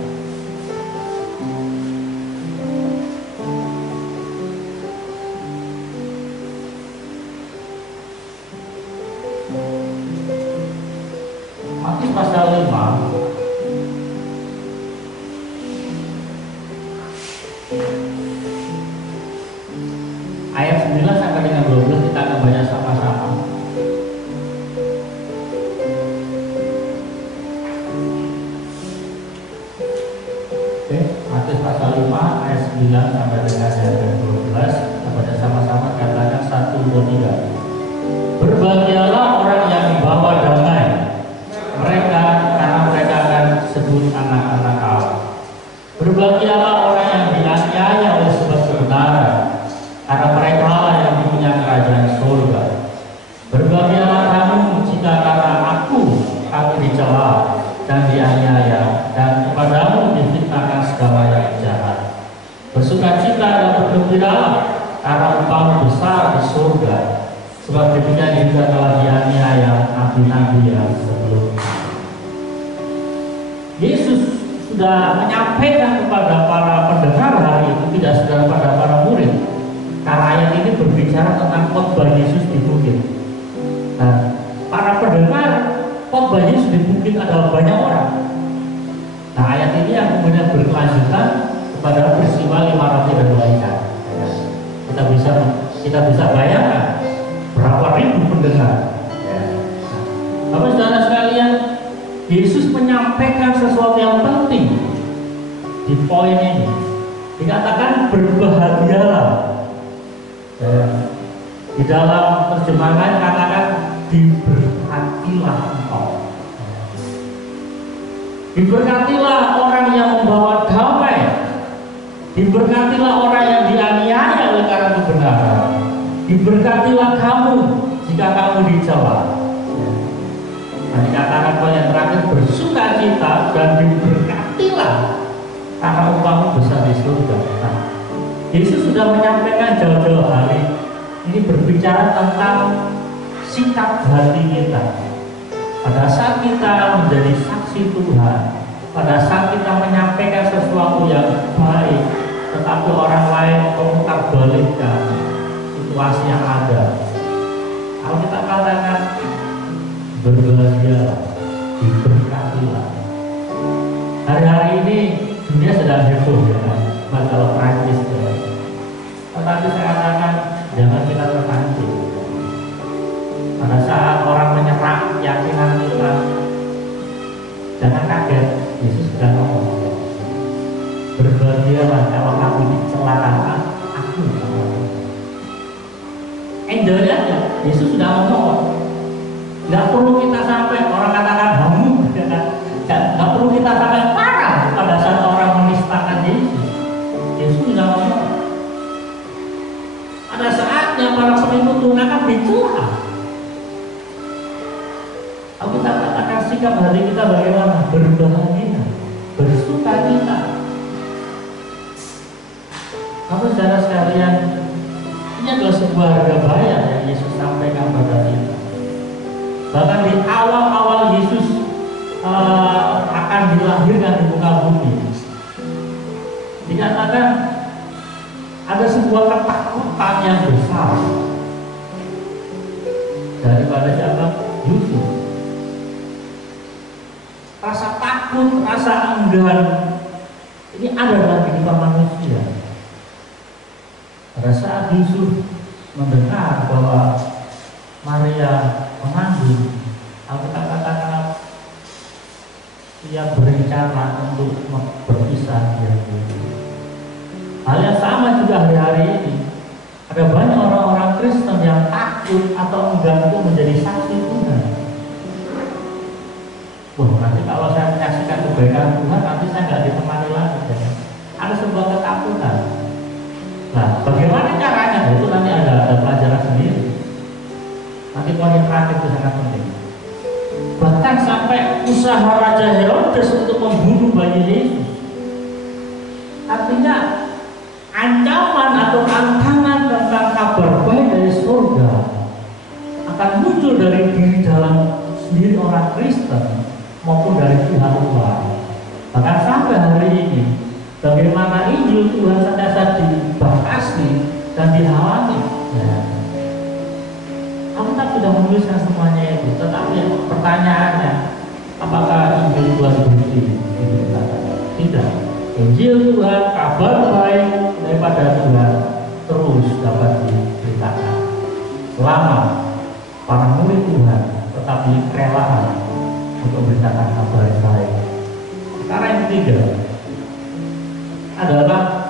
Matius pasal 5 ayat 9 sampai dengan 12 kita akan baca sama-sama. Oke, Matius pasal 5 ayat 9 sampai dengan ayat 12 kita baca sama-sama, katakan 1, 2, 3. Berbahagialah orang yang membawa damai, mereka karena mereka akan disebut anak-anak Allah. Berbahagialah orang yang dianiaya oleh sebab kebenaran, karena mereka lah yang punya kerajaan surga. Berbahagialah kamu jika karena aku kamu dicela dan dianiaya, dan kepadamu difitnahkan segala yang jahat. Bersukacita dan bergembiralah, karena upahmu besar di surga. Sebab demikian juga telah dianiaya nabi-nabi yang sebelumnya. Yesus sudah menyampaikan kepada para pendengar hari itu, tidak sekedar pada para murid. Karena ayat ini berbicara tentang khotbah Yesus di bukit. Nah, para pendengar khotbah Yesus di bukit adalah banyak orang. Nah, ayat ini yang kemudian berkelanjutan kepada peristiwa 5 roti dan 2 ikan. Kita bisa bayangkan berapa ribu pendengar. Bapak saudara sekalian, Yesus menyampaikan sesuatu yang penting di poin ini. Dikatakan berbahagialah. Di dalam terjemahan katakan diberkatilah engkau. Diberkatilah orang yang membawa damai. Diberkatilah orang yang dianiaya oleh karena kebenaran. Diberkatilah kamu jika kamu dicela. Nah, dikatakan poin yang terakhir, bersukacita dan diberkatilah karena upahmu besar di surga. Nah, Yesus sudah menyampaikan jauh-jauh hari ini berbicara tentang sikap hati kita. Pada saat kita menjadi saksi Tuhan, pada saat kita menyampaikan sesuatu yang baik, tetapi orang lain memutarbalikkan situasi yang ada. Kalau kita katakan berbahagialah, diberkatilah. Hari-hari ini dunia sedang heboh ya, masalah Prancis ya. Tetapi saya katakan jangan kita terpancing. Pada saat orang menyerang keyakinan kita, jangan kaget. Yesus sudah ngomong, berbahagialah kalau kamu dicelakan aku. Enjoy aja. Yesus sudah ngomong. Nggak perlu kita sampai orang katakan kamu, nggak perlu kita sampai parah pada saat orang menistakan Yesus. Yesus sudah ngomong. saatnya para pengikut Tuhan akan dicela. Aku tak katakan sikap hati kita bagaimana? Berbahagia, bersuka cita. Kamu saudara sekalian, ini adalah sebuah harga bayar yang Yesus sampaikan pada kita. Bahkan di awal-awal Yesus akan dilahirkan di muka bumi, dikatakan ada sebuah ketakutan yang besar daripada siapa? Yusuf. Rasa takut, rasa enggan ini ada dalam kehidupan manusia. Pada saat Yusuf mendengar bahwa Maria mengandung, Alkitab katakan ia berencana untuk berpisah dengan Yesus. Hal yang sama juga hari-hari ini. Ada banyak orang-orang Kristen yang takut atau enggan untuk menjadi saksi Tuhan. Wah, nanti kalau saya menyaksikan kebaikan Tuhan, nanti saya nggak ditemani lagi. Ada sebuah ketakutan. Nah, bagaimana caranya? Itu nanti ada pelajaran sendiri. Nanti poin yang terakhir itu sangat penting. Bahkan sampai usaha Raja Herodes untuk membunuh bayi Yesus. Artinya ancaman atau tantangan tentang kabar baik dari surga akan muncul dari diri dalam sendiri orang Kristen maupun dari pihak luar. Bahkan sampai hari ini, bagaimana Injil Tuhan sentiasa dibatasi dan dihalangi. Ya. Alkitab sudah menuliskan semuanya itu, tetapi pertanyaannya, apakah Injil Tuhan berhenti? Tidak. Injil Tuhan, kabar baik daripada Tuhan terus dapat diberitakan selama para murid Tuhan tetap rela untuk memberitakan kabar baik. Cara yang ketiga adalah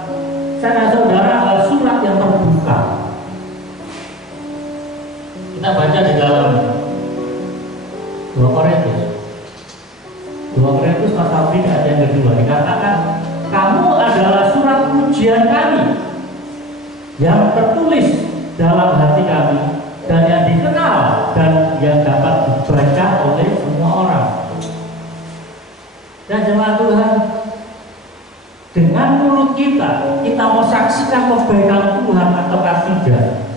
saudara surat yang terbuka. Kita baca di dalam 2 Korintus pasal 3 ayat yang kedua dikatakan, kamu adalah surat pujian kami yang tertulis dalam hati kami dan yang dikenal dan yang dapat dibaca oleh semua orang. Dan jemaat Tuhan, dengan mulut kita mau saksikan kebaikan Tuhan ataukah tidak,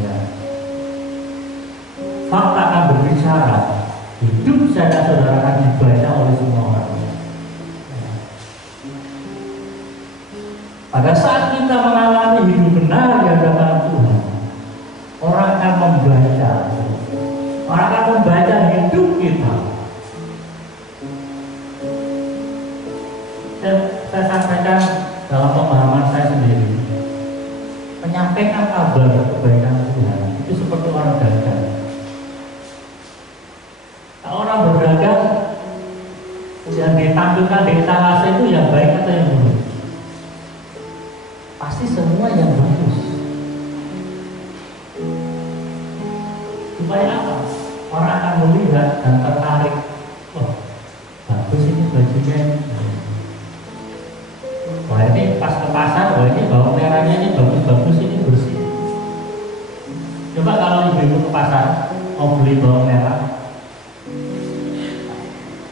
ya. Fakta akan berbicara, hidup saya saudara akan dibaca oleh semua orang. Pada saat kita mengalami hidup benar di hadapan Tuhan, orang akan membaca hidup kita. Saya sampaikan dalam pemahaman saya sendiri, menyampaikan kabar kebaikan Tuhan itu seperti orang dagang. Kalau orang berdagang yang ditampilkan di etalase itu yang baik atau yang buruk? Pasti semua yang bagus. Supaya apa? Orang akan melihat dan tertarik. Wah, bagus ini bajunya. Wah, ini pas ke pasar, wah ini bawang merahnya ini bagus-bagus, ini bersih. Coba kalau ibu-ibu ke pasar mau beli bawang merah,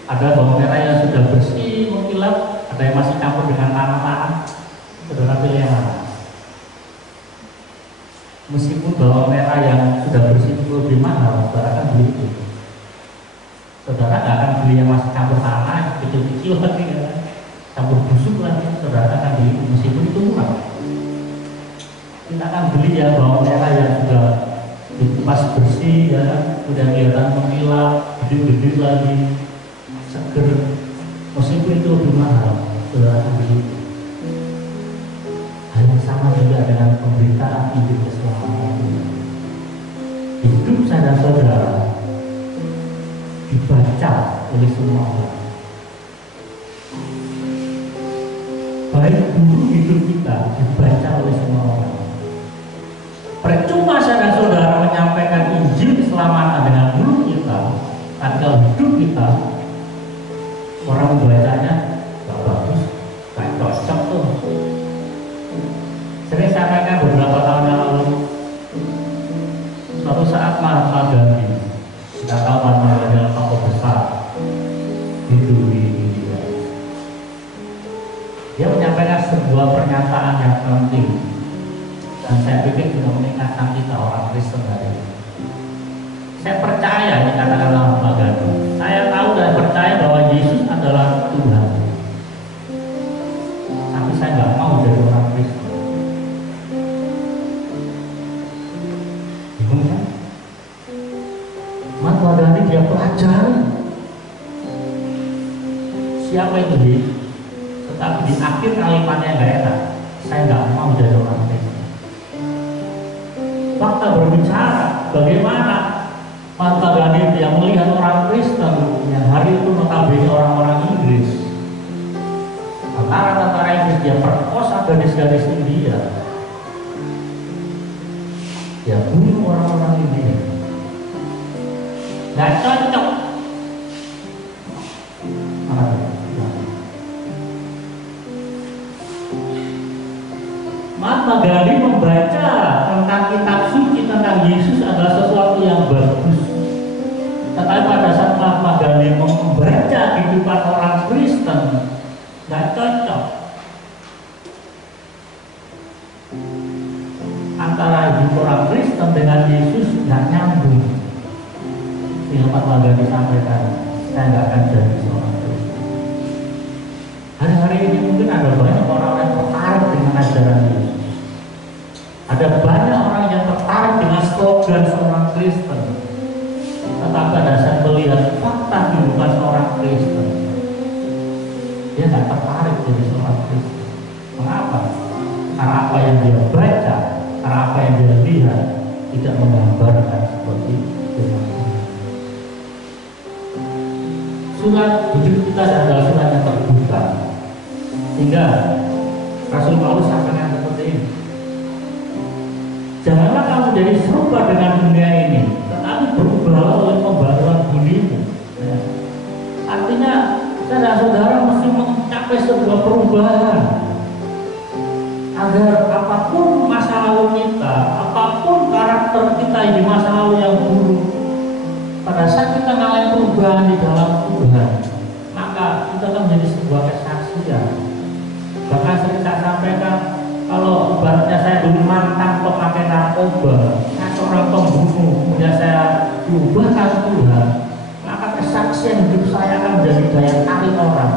ada bawang merah yang sudah bersih, mengkilap, ada yang masih campur dengan tanah-tanah. Saudara pilih yang mana? Meskipun bawang merah yang sudah bersih itu lebih mahal, saudara akan beli itu. Saudara nggak akan beli yang masih campur tanah, kecil-kecil lagi, ya. Campur busuk lagi, saudara akan beli itu meskipun itu murah. Kita akan beli ya bawang merah yang sudah dikupas bersih, ya, sudah kelihatan mengkilap, gede-gede lagi, seger. Meskipun itu lebih mahal, saudara akan beli itu. Hal yang sama juga dengan pemberitaan Injil keselamatan. Hidup saya dan saudara dibaca oleh semua orang. Baik dulu hidup kita dibaca oleh semua orang. Percuma saya dan saudara menyampaikan Injil keselamatan dengan mulut kita, tapi kalau hidup kita orang membacanya gak bagus, gak cocok tuh. Sering sampaikan beberapa tahun yang lalu, penting, dan saya pikir juga meningkatkan kita orang Kristen hari ini. Saya percaya, ini kata-kata Pak Gado, saya tahu dan percaya bahwa Yesus adalah Tuhan, tapi saya nggak mau jadi orang Kristen. Bingung kan? Mas Wadani dia pelajari siapa itu Yesus, tetapi di akhir kalimatnya nggak enak, saya nggak mau jadi orang Kristen. Fakta berbicara bagaimana Mas Wadani yang melihat orang Kristen yang hari itu notabene orang-orang Inggris, tentara Inggris, dia perkosa gadis-gadis India, dia bunuh orang-orang India. Nggak cocok. Mahatma Gandhi membaca tentang kitab suci tentang Yesus adalah sesuatu yang bagus. Tetapi pada saat Mahatma Gandhi membaca kehidupan orang Kristen, nggak cocok. Antara hidup orang Kristen dengan Yesus nggak nyambung. Yang Mahatma Gandhi sampaikan, saya nggak akan jadi seorang Kristen. Hari-hari ini mungkin ada banyak orang yang tertarik dengan ajaran Yesus. Ada banyak orang yang tertarik dengan slogan seorang Kristen. Tetapi pada saat melihat fakta kehidupan seorang Kristen, dia nggak tertarik jadi seorang Kristen. Mengapa? Karena apa yang dia baca, karena apa yang dia lihat tidak menggambarkan seperti Tuhan. Surat hidup kita adalah surat yang terbuka, sehingga Rasul Paulus sampaikan seperti ini. Janganlah kamu jadi serupa dengan dunia ini, tetapi berubahlah oleh pembaruan budimu. Ya. Artinya, saudara-saudara mesti mencapai sebuah perubahan agar apapun masa lalu kita, apapun karakter kita di masa lalu yang buruk, pada saat kita mengalami perubahan di dalam Tuhan, maka kita akan menjadi sebuah kesaksian. Bahkan sering saya sampaikan, kalau ibaratnya saya dulu mantan pemakai narkoba, saya seorang pembunuh, kemudian saya diubahkan Tuhan, maka kesaksian hidup saya akan menjadi daya tarik orang.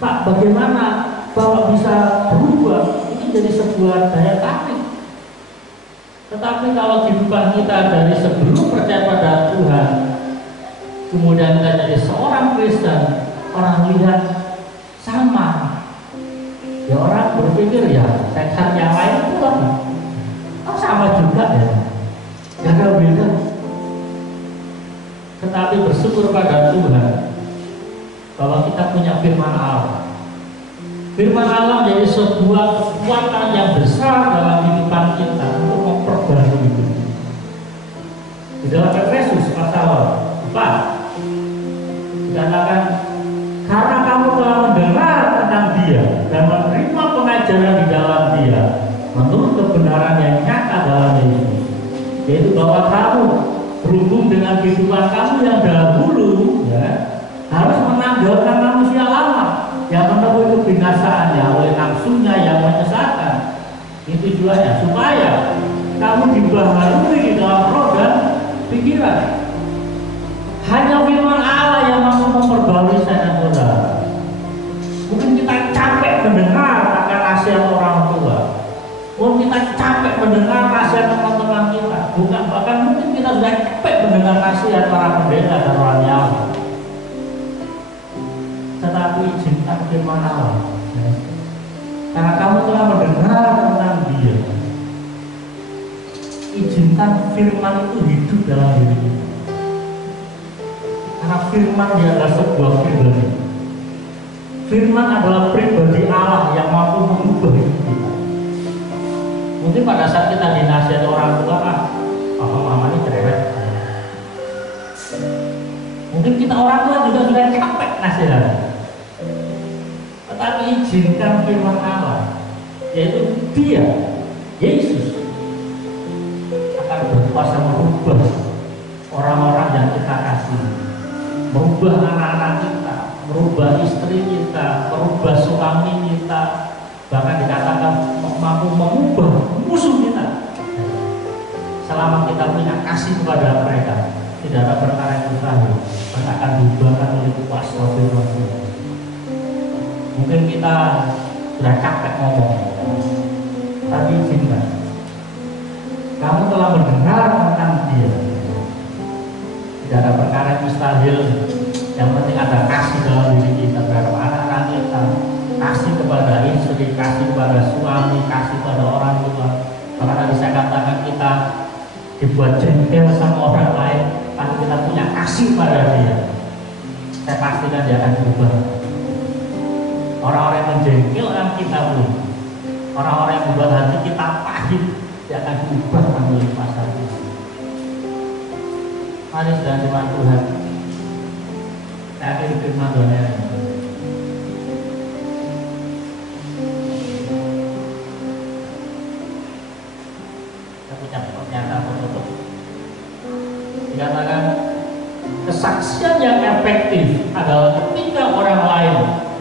Pak, bagaimana Bapak bisa berubah? Ini jadi sebuah daya tarik. Tetapi kalau kehidupan kita dari sebelum percaya pada Tuhan, kemudian kita jadi seorang Kristen, orang lihat sama. Ya orang berpikir ya setan yang lain pun sama juga ya, gak ada beda. Tetapi bersyukur pada Tuhan bahwa kita punya firman Allah. Firman Allah menjadi sebuah kekuatan yang besar dalam kehidupan kita untuk memperbarui hidup. Di dalam Efesus pasal 4 dikatakan, karena kamu telah mendengar tentang Dia dan menerima pengajaran di dalam Dia menurut kebenaran yang nyata dalam Yesus, yaitu bahwa kamu berhubung dengan kehidupan kamu yang dahulu, ya, harus menanggalkan manusia lama yang menemui kebinasaannya oleh nafsunya yang menyesatkan. Itu tujuannya supaya kamu dibaharui di dalam roh dan pikiran. Hanya firman Allah yang mampu memperbarui saya dan saudara. Mungkin kita capek mendengar akan nasihat orang tua, mungkin kita capek mendengar nasihat teman-teman kita, bukan, bahkan mungkin kita sudah capek mendengar nasihat para pendeta dan orang Yahudi. Tetapi izinkan firman Allah, ya. Karena kamu telah mendengar tentang Dia, izinkan firman itu hidup dalam diri kita. Karena firman dia adalah sebuah pribadi. Firman adalah pribadi Allah yang mampu mengubah hidup kita. Mungkin pada saat kita dinasihati orang tua, mama ini cerewet. Mungkin kita orang tua juga sudah capek nasihat. Tetapi izinkan firman Allah, yaitu Dia, Yesus, akan berkuasa merubah orang-orang yang kita kasih, merubah anak-anak kita, merubah istri kita, merubah suami kita, bahkan dikatakan mampu mengubah musuh kita. Selama kita punya kasih kepada mereka, tidak ada perkara yang mustahil, mereka akan diubahkan oleh kuasa firman Tuhan. Mungkin kita sudah capek ngomong, tapi izinkan, kamu telah mendengar tentang dia. Tidak ada perkara yang mustahil, yang penting ada kasih dalam diri kita terhadap anak-anak kita, kasih kepada istri, kasih kepada suami, kasih kepada orang tua. Karena tadi saya katakan kita dibuat jengkel sama orang lain, tapi kita punya kasih pada dia, saya pastikan dia akan berubah. Orang-orang yang menjengkelkan kita pun, orang-orang yang membuat hati kita pahit, dia akan berubah oleh kuasa Tuhan. Mari sudah firman Tuhan. Saya akhiri firman Tuhan ini. Saya punya pernyataan penutup. Dikatakan kesaksian yang efektif adalah ketika orang lain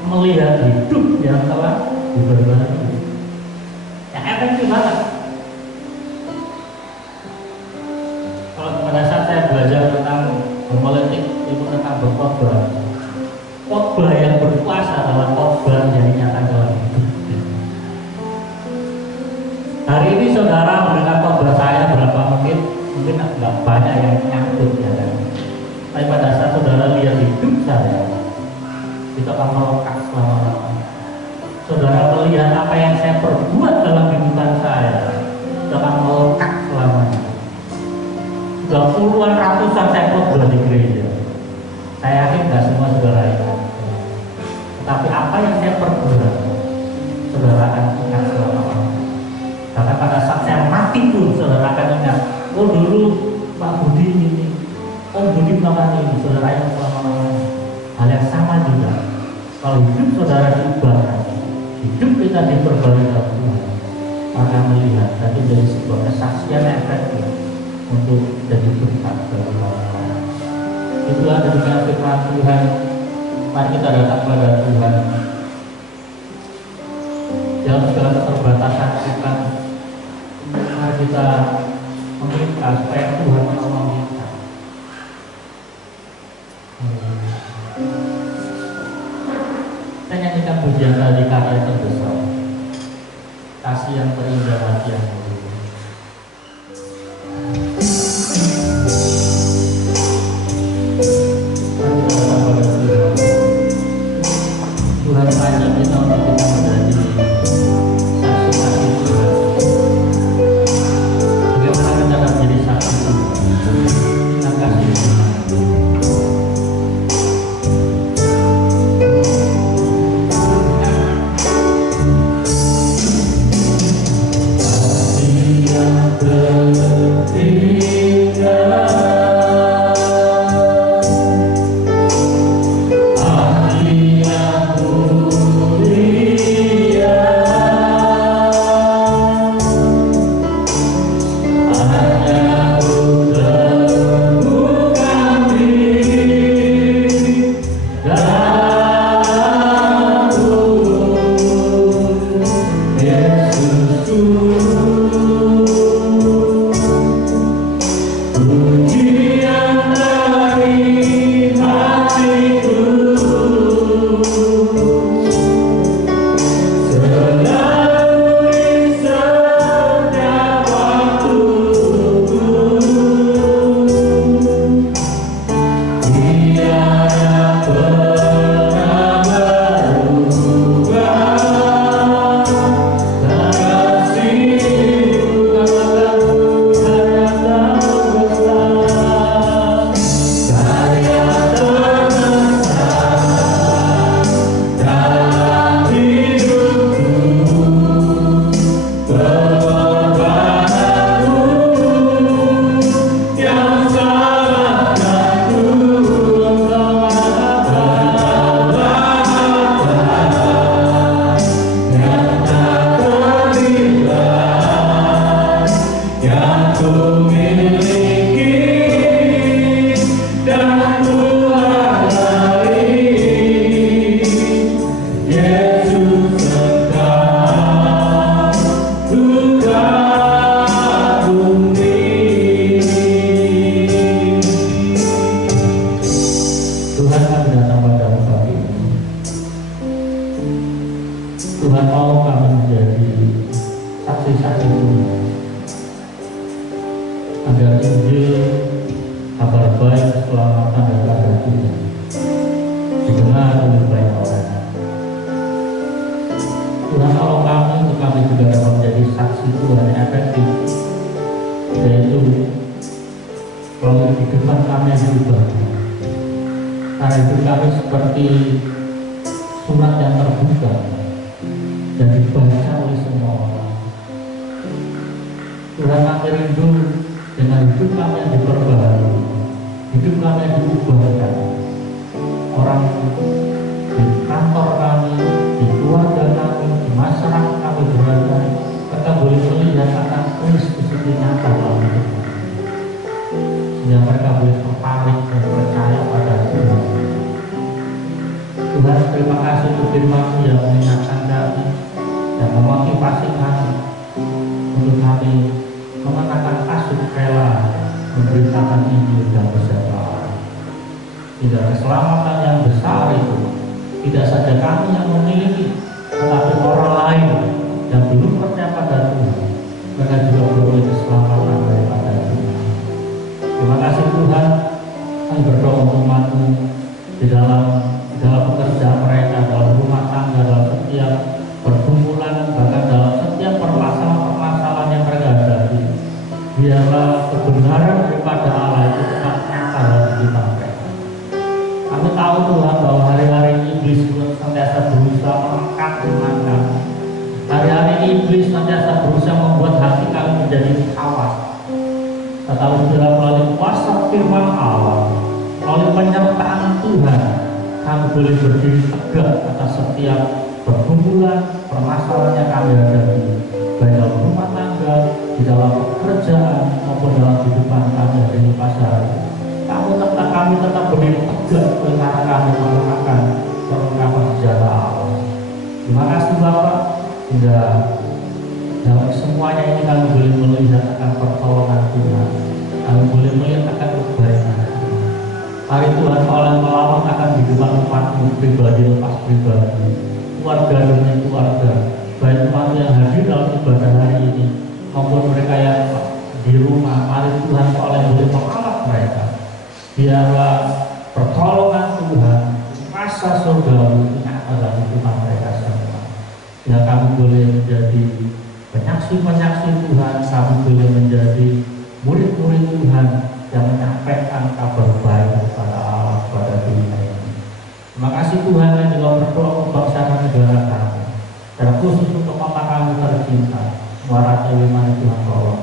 melihat hidup yang telah diperbarui. Yang efektif banget. Kalau pada saat saya belajar tentang homiletik itu tentang berkhotbah, khotbah yang berkuasa adalah khotbah yang nyata dalam hidup. Hari ini saudara mendengar khotbah saya berapa menit, mungkin nggak banyak yang nyangkut ya kan. Tapi pada saat saudara lihat hidup saya, itu akan melekat selama-lamanya. Saudara melihat apa yang saya perbuat dalam kehidupan saya, itu akan melekat selamanya. Sudah puluhan ratusan saya khotbah di gereja. Saya yakin nggak semua saudara ingat. Tapi apa yang saya perbuat, saudara akan ingat selama-lamanya. Karena pada saat saya mati pun saudara akan ingat, oh dulu Pak Budi ini, Om Budi melakukan ini, saudara yang selama-lamanya. Hal yang sama juga, kalau hidup saudara diubahkan, hidup kita diperbarui oleh Tuhan, maka melihat tadi dari sebuah kesaksian efektif untuk jadi berkat bagi orang lain. Itulah dengan firman Tuhan. Mari kita datang kepada Tuhan. Dalam segala keterbatasan kita, mari kita meminta supaya Tuhan menolong kita. Saya nyanyikan pujian tadi karya yang terbesar, kasih yang terindah, hati yang mulia. Tuhan banyak kita untuk kita menjadi saksi kasih Tuhan. Bagaimana kita dapat menjadi saksi Tuhan? Kita kasih Tuhan. Yesus engkau kehidupan kami yang diubah. Karena hidup kami seperti surat yang terbuka dan dibaca oleh semua orang. Tuhan, kami rindu dengan hidup kami yang diperbaharui, hidup kami yang diubahkan. Orang di kantor kami, di keluarga kami, di masyarakat kami berada, mereka boleh melihat akan Kristus itu nyata dalam hidup kami, sehingga mereka boleh tertarik dan percaya pada Tuhan. Tuhan, terima kasih untuk firman-Mu yang mengingatkan kami dan memotivasi kami untuk kami mengenakan kasut rela memberitakan Injil dan bersejarah. Tidak keselamatan yang besar itu tidak saja kami yang memiliki, tetapi orang lain yang belum percaya pada Tuhan, mereka juga beroleh keselamatan daripada Tuhan. Terima kasih Tuhan, kami berdoa untuk umat-Mu di dalam pekerjaan mereka, dalam rumah tangga, dalam setiap pergumulan, bahkan dalam setiap permasalahan yang mereka hadapi. Biarlah kebenaran daripada Allah itu tetap nyata dalam kehidupan mereka. Kami tahu Tuhan bahwa hari-hari iblis senantiasa berusaha mengangkat iman kami. Hari-hari iblis senantiasa berusaha membuat hati kami menjadi khawas. Tetapi bila melalui kuasa firman Allah, melalui penyertaan Tuhan, kami boleh berdiri tegak atas setiap pergumulan, permasalahan yang kami hadapi, baik dalam rumah tangga, di dalam pekerjaan, maupun dalam kehidupan kami di pasar. Kami tetap berdiri tegak karena kami menggunakan perlengkapan senjata Allah. Terima kasih Bapak, hingga dalam semuanya ini kami boleh melihat akan pertolongan Tuhan, kami boleh melihat akan kebaikan. Hari Tuhan seolah melawan akan kehidupan umat-Mu pribadi lepas pribadi, keluarga demi keluarga, baik umat yang hadir dalam ibadah hari ini maupun mereka yang di rumah. Hari Tuhan seolah boleh mengalah mereka. Biarlah pertolongan Tuhan, rasa surgawi nyata dalam kehidupan mereka semua. Biar kami boleh menjadi penyaksi-penyaksi Tuhan, kami boleh menjadi murid-murid Tuhan yang menyampaikan kabar baik kepada Allah, kepada dunia ini. Terima kasih Tuhan yang juga berdoa untuk bangsa dan negara kami, secara khusus untuk kota kami tercinta, Muara Elimani. Tuhan tolong.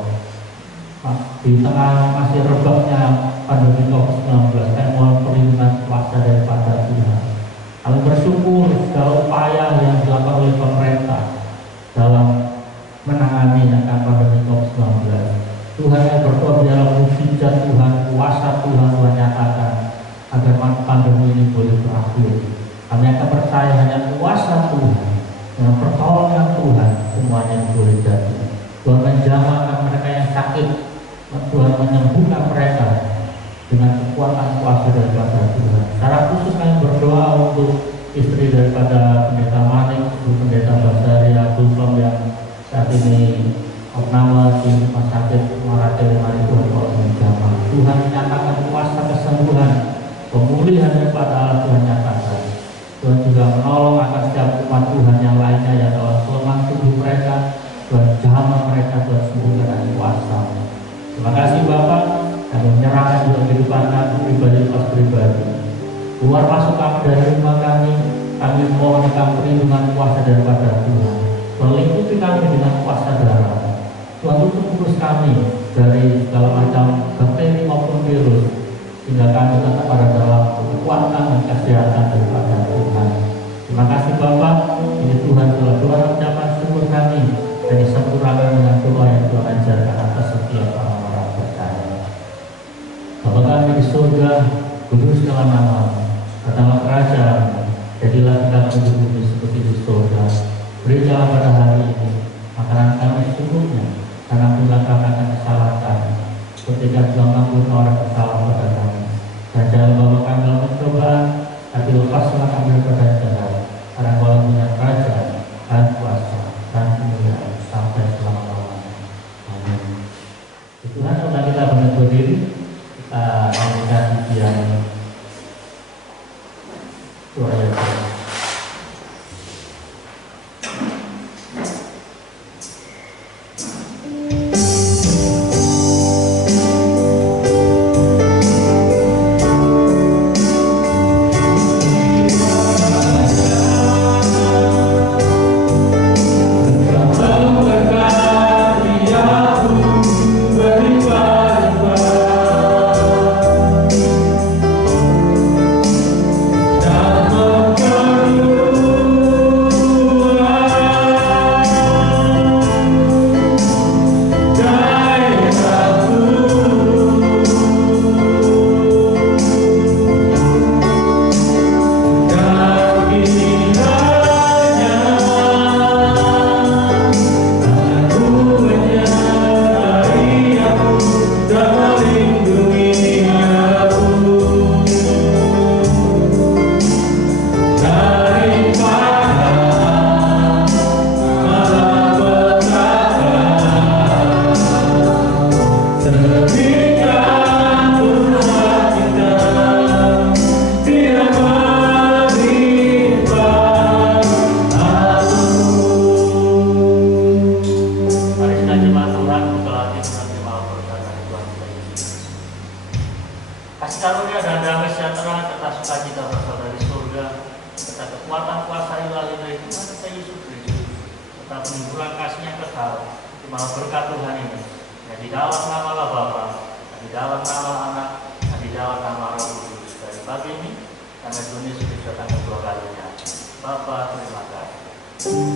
Di tengah masih rebaknya pandemi COVID-19, kami mohon perlindungan kuasa daripada Tuhan. Kami bersyukur segala upaya yang dilakukan oleh pemerintah dalam menangani akan pandemi COVID-19. Tuhan yang berdoa biarlah mujizat Tuhan, kuasa Tuhan nyatakan agar pandemi ini boleh berakhir. Kami akan percaya hanya kuasa Tuhan dengan pertolongan Tuhan semuanya boleh jadi. Tuhan menjamahkan mereka yang sakit, Tuhan menyembuhkan mereka dengan kekuatan kuasa daripada Tuhan. Secara khusus kami berdoa untuk istri daripada Pendeta Manik, Pendeta Basaria Gultom yang saat ini opname di rumah sakit Muara Elimani. Tuhan tolong menjamah. Tuhan menyatakan kuasa kesembuhan, pemulihan daripada Allah Tuhan nyatakan. Tuhan juga menolong akan setiap umat Tuhan yang lainnya yang dalam kelemahan tubuh mereka. Tuhan jamah mereka, Tuhan sembuhkan dengan kuasa. Terima kasih Bapak. Kami menyerahkan juga kehidupan kami pribadi pas pribadi. Keluar masuk kami dari rumah kami mohon perlindungan kuasa daripada Tuhan. Melingkupi kami dengan kuasa darah. Tuhan tutup urus kami dari segala macam bakteri maupun virus, sehingga kami tetap ada dalam kekuatan dan kesehatan daripada Tuhan. Terima kasih Bapak. Ini Tuhan telah doa ucapan syukur kami dan disempurnakan dengan doa yang Tuhan ajarkan atas setiap orang-orang percaya. Bapa kami di surga, kuduskanlah nama-Mu, datanglah kerajaan, jadilah kita di bumi seperti di surga. Berikanlah pada hari ini makanan kami secukupnya, karena Tuhan akan kesalahan kami, seperti Tuhan mengampuni orang bersalah pada kami. Dan jangan bawa kami dalam pencobaan, tapi lepaslah kami daripada jahat. Karena Kau punya kerajaan dan kuasa dan kemuliaan sampai selama-lamanya. Amin. Tuhan, setelah kita berdiri, kita menyanyikan pujian doa yang Kasih karunia dan damai sejahtera serta sukacita berasal dari surga, serta kekuatan kuasa ilahi dari Tuhan kita Yesus Kristus, serta penimbulan kasih-Nya kekal di malam berkat Tuhan ini. Dan di dalam nama Allah Bapa, dan di dalam nama Anak, dan di dalam nama Roh Kudus. Dari pagi ini, sampai Tuhan Yesus datang kedua kalinya. Bapa, terima kasih.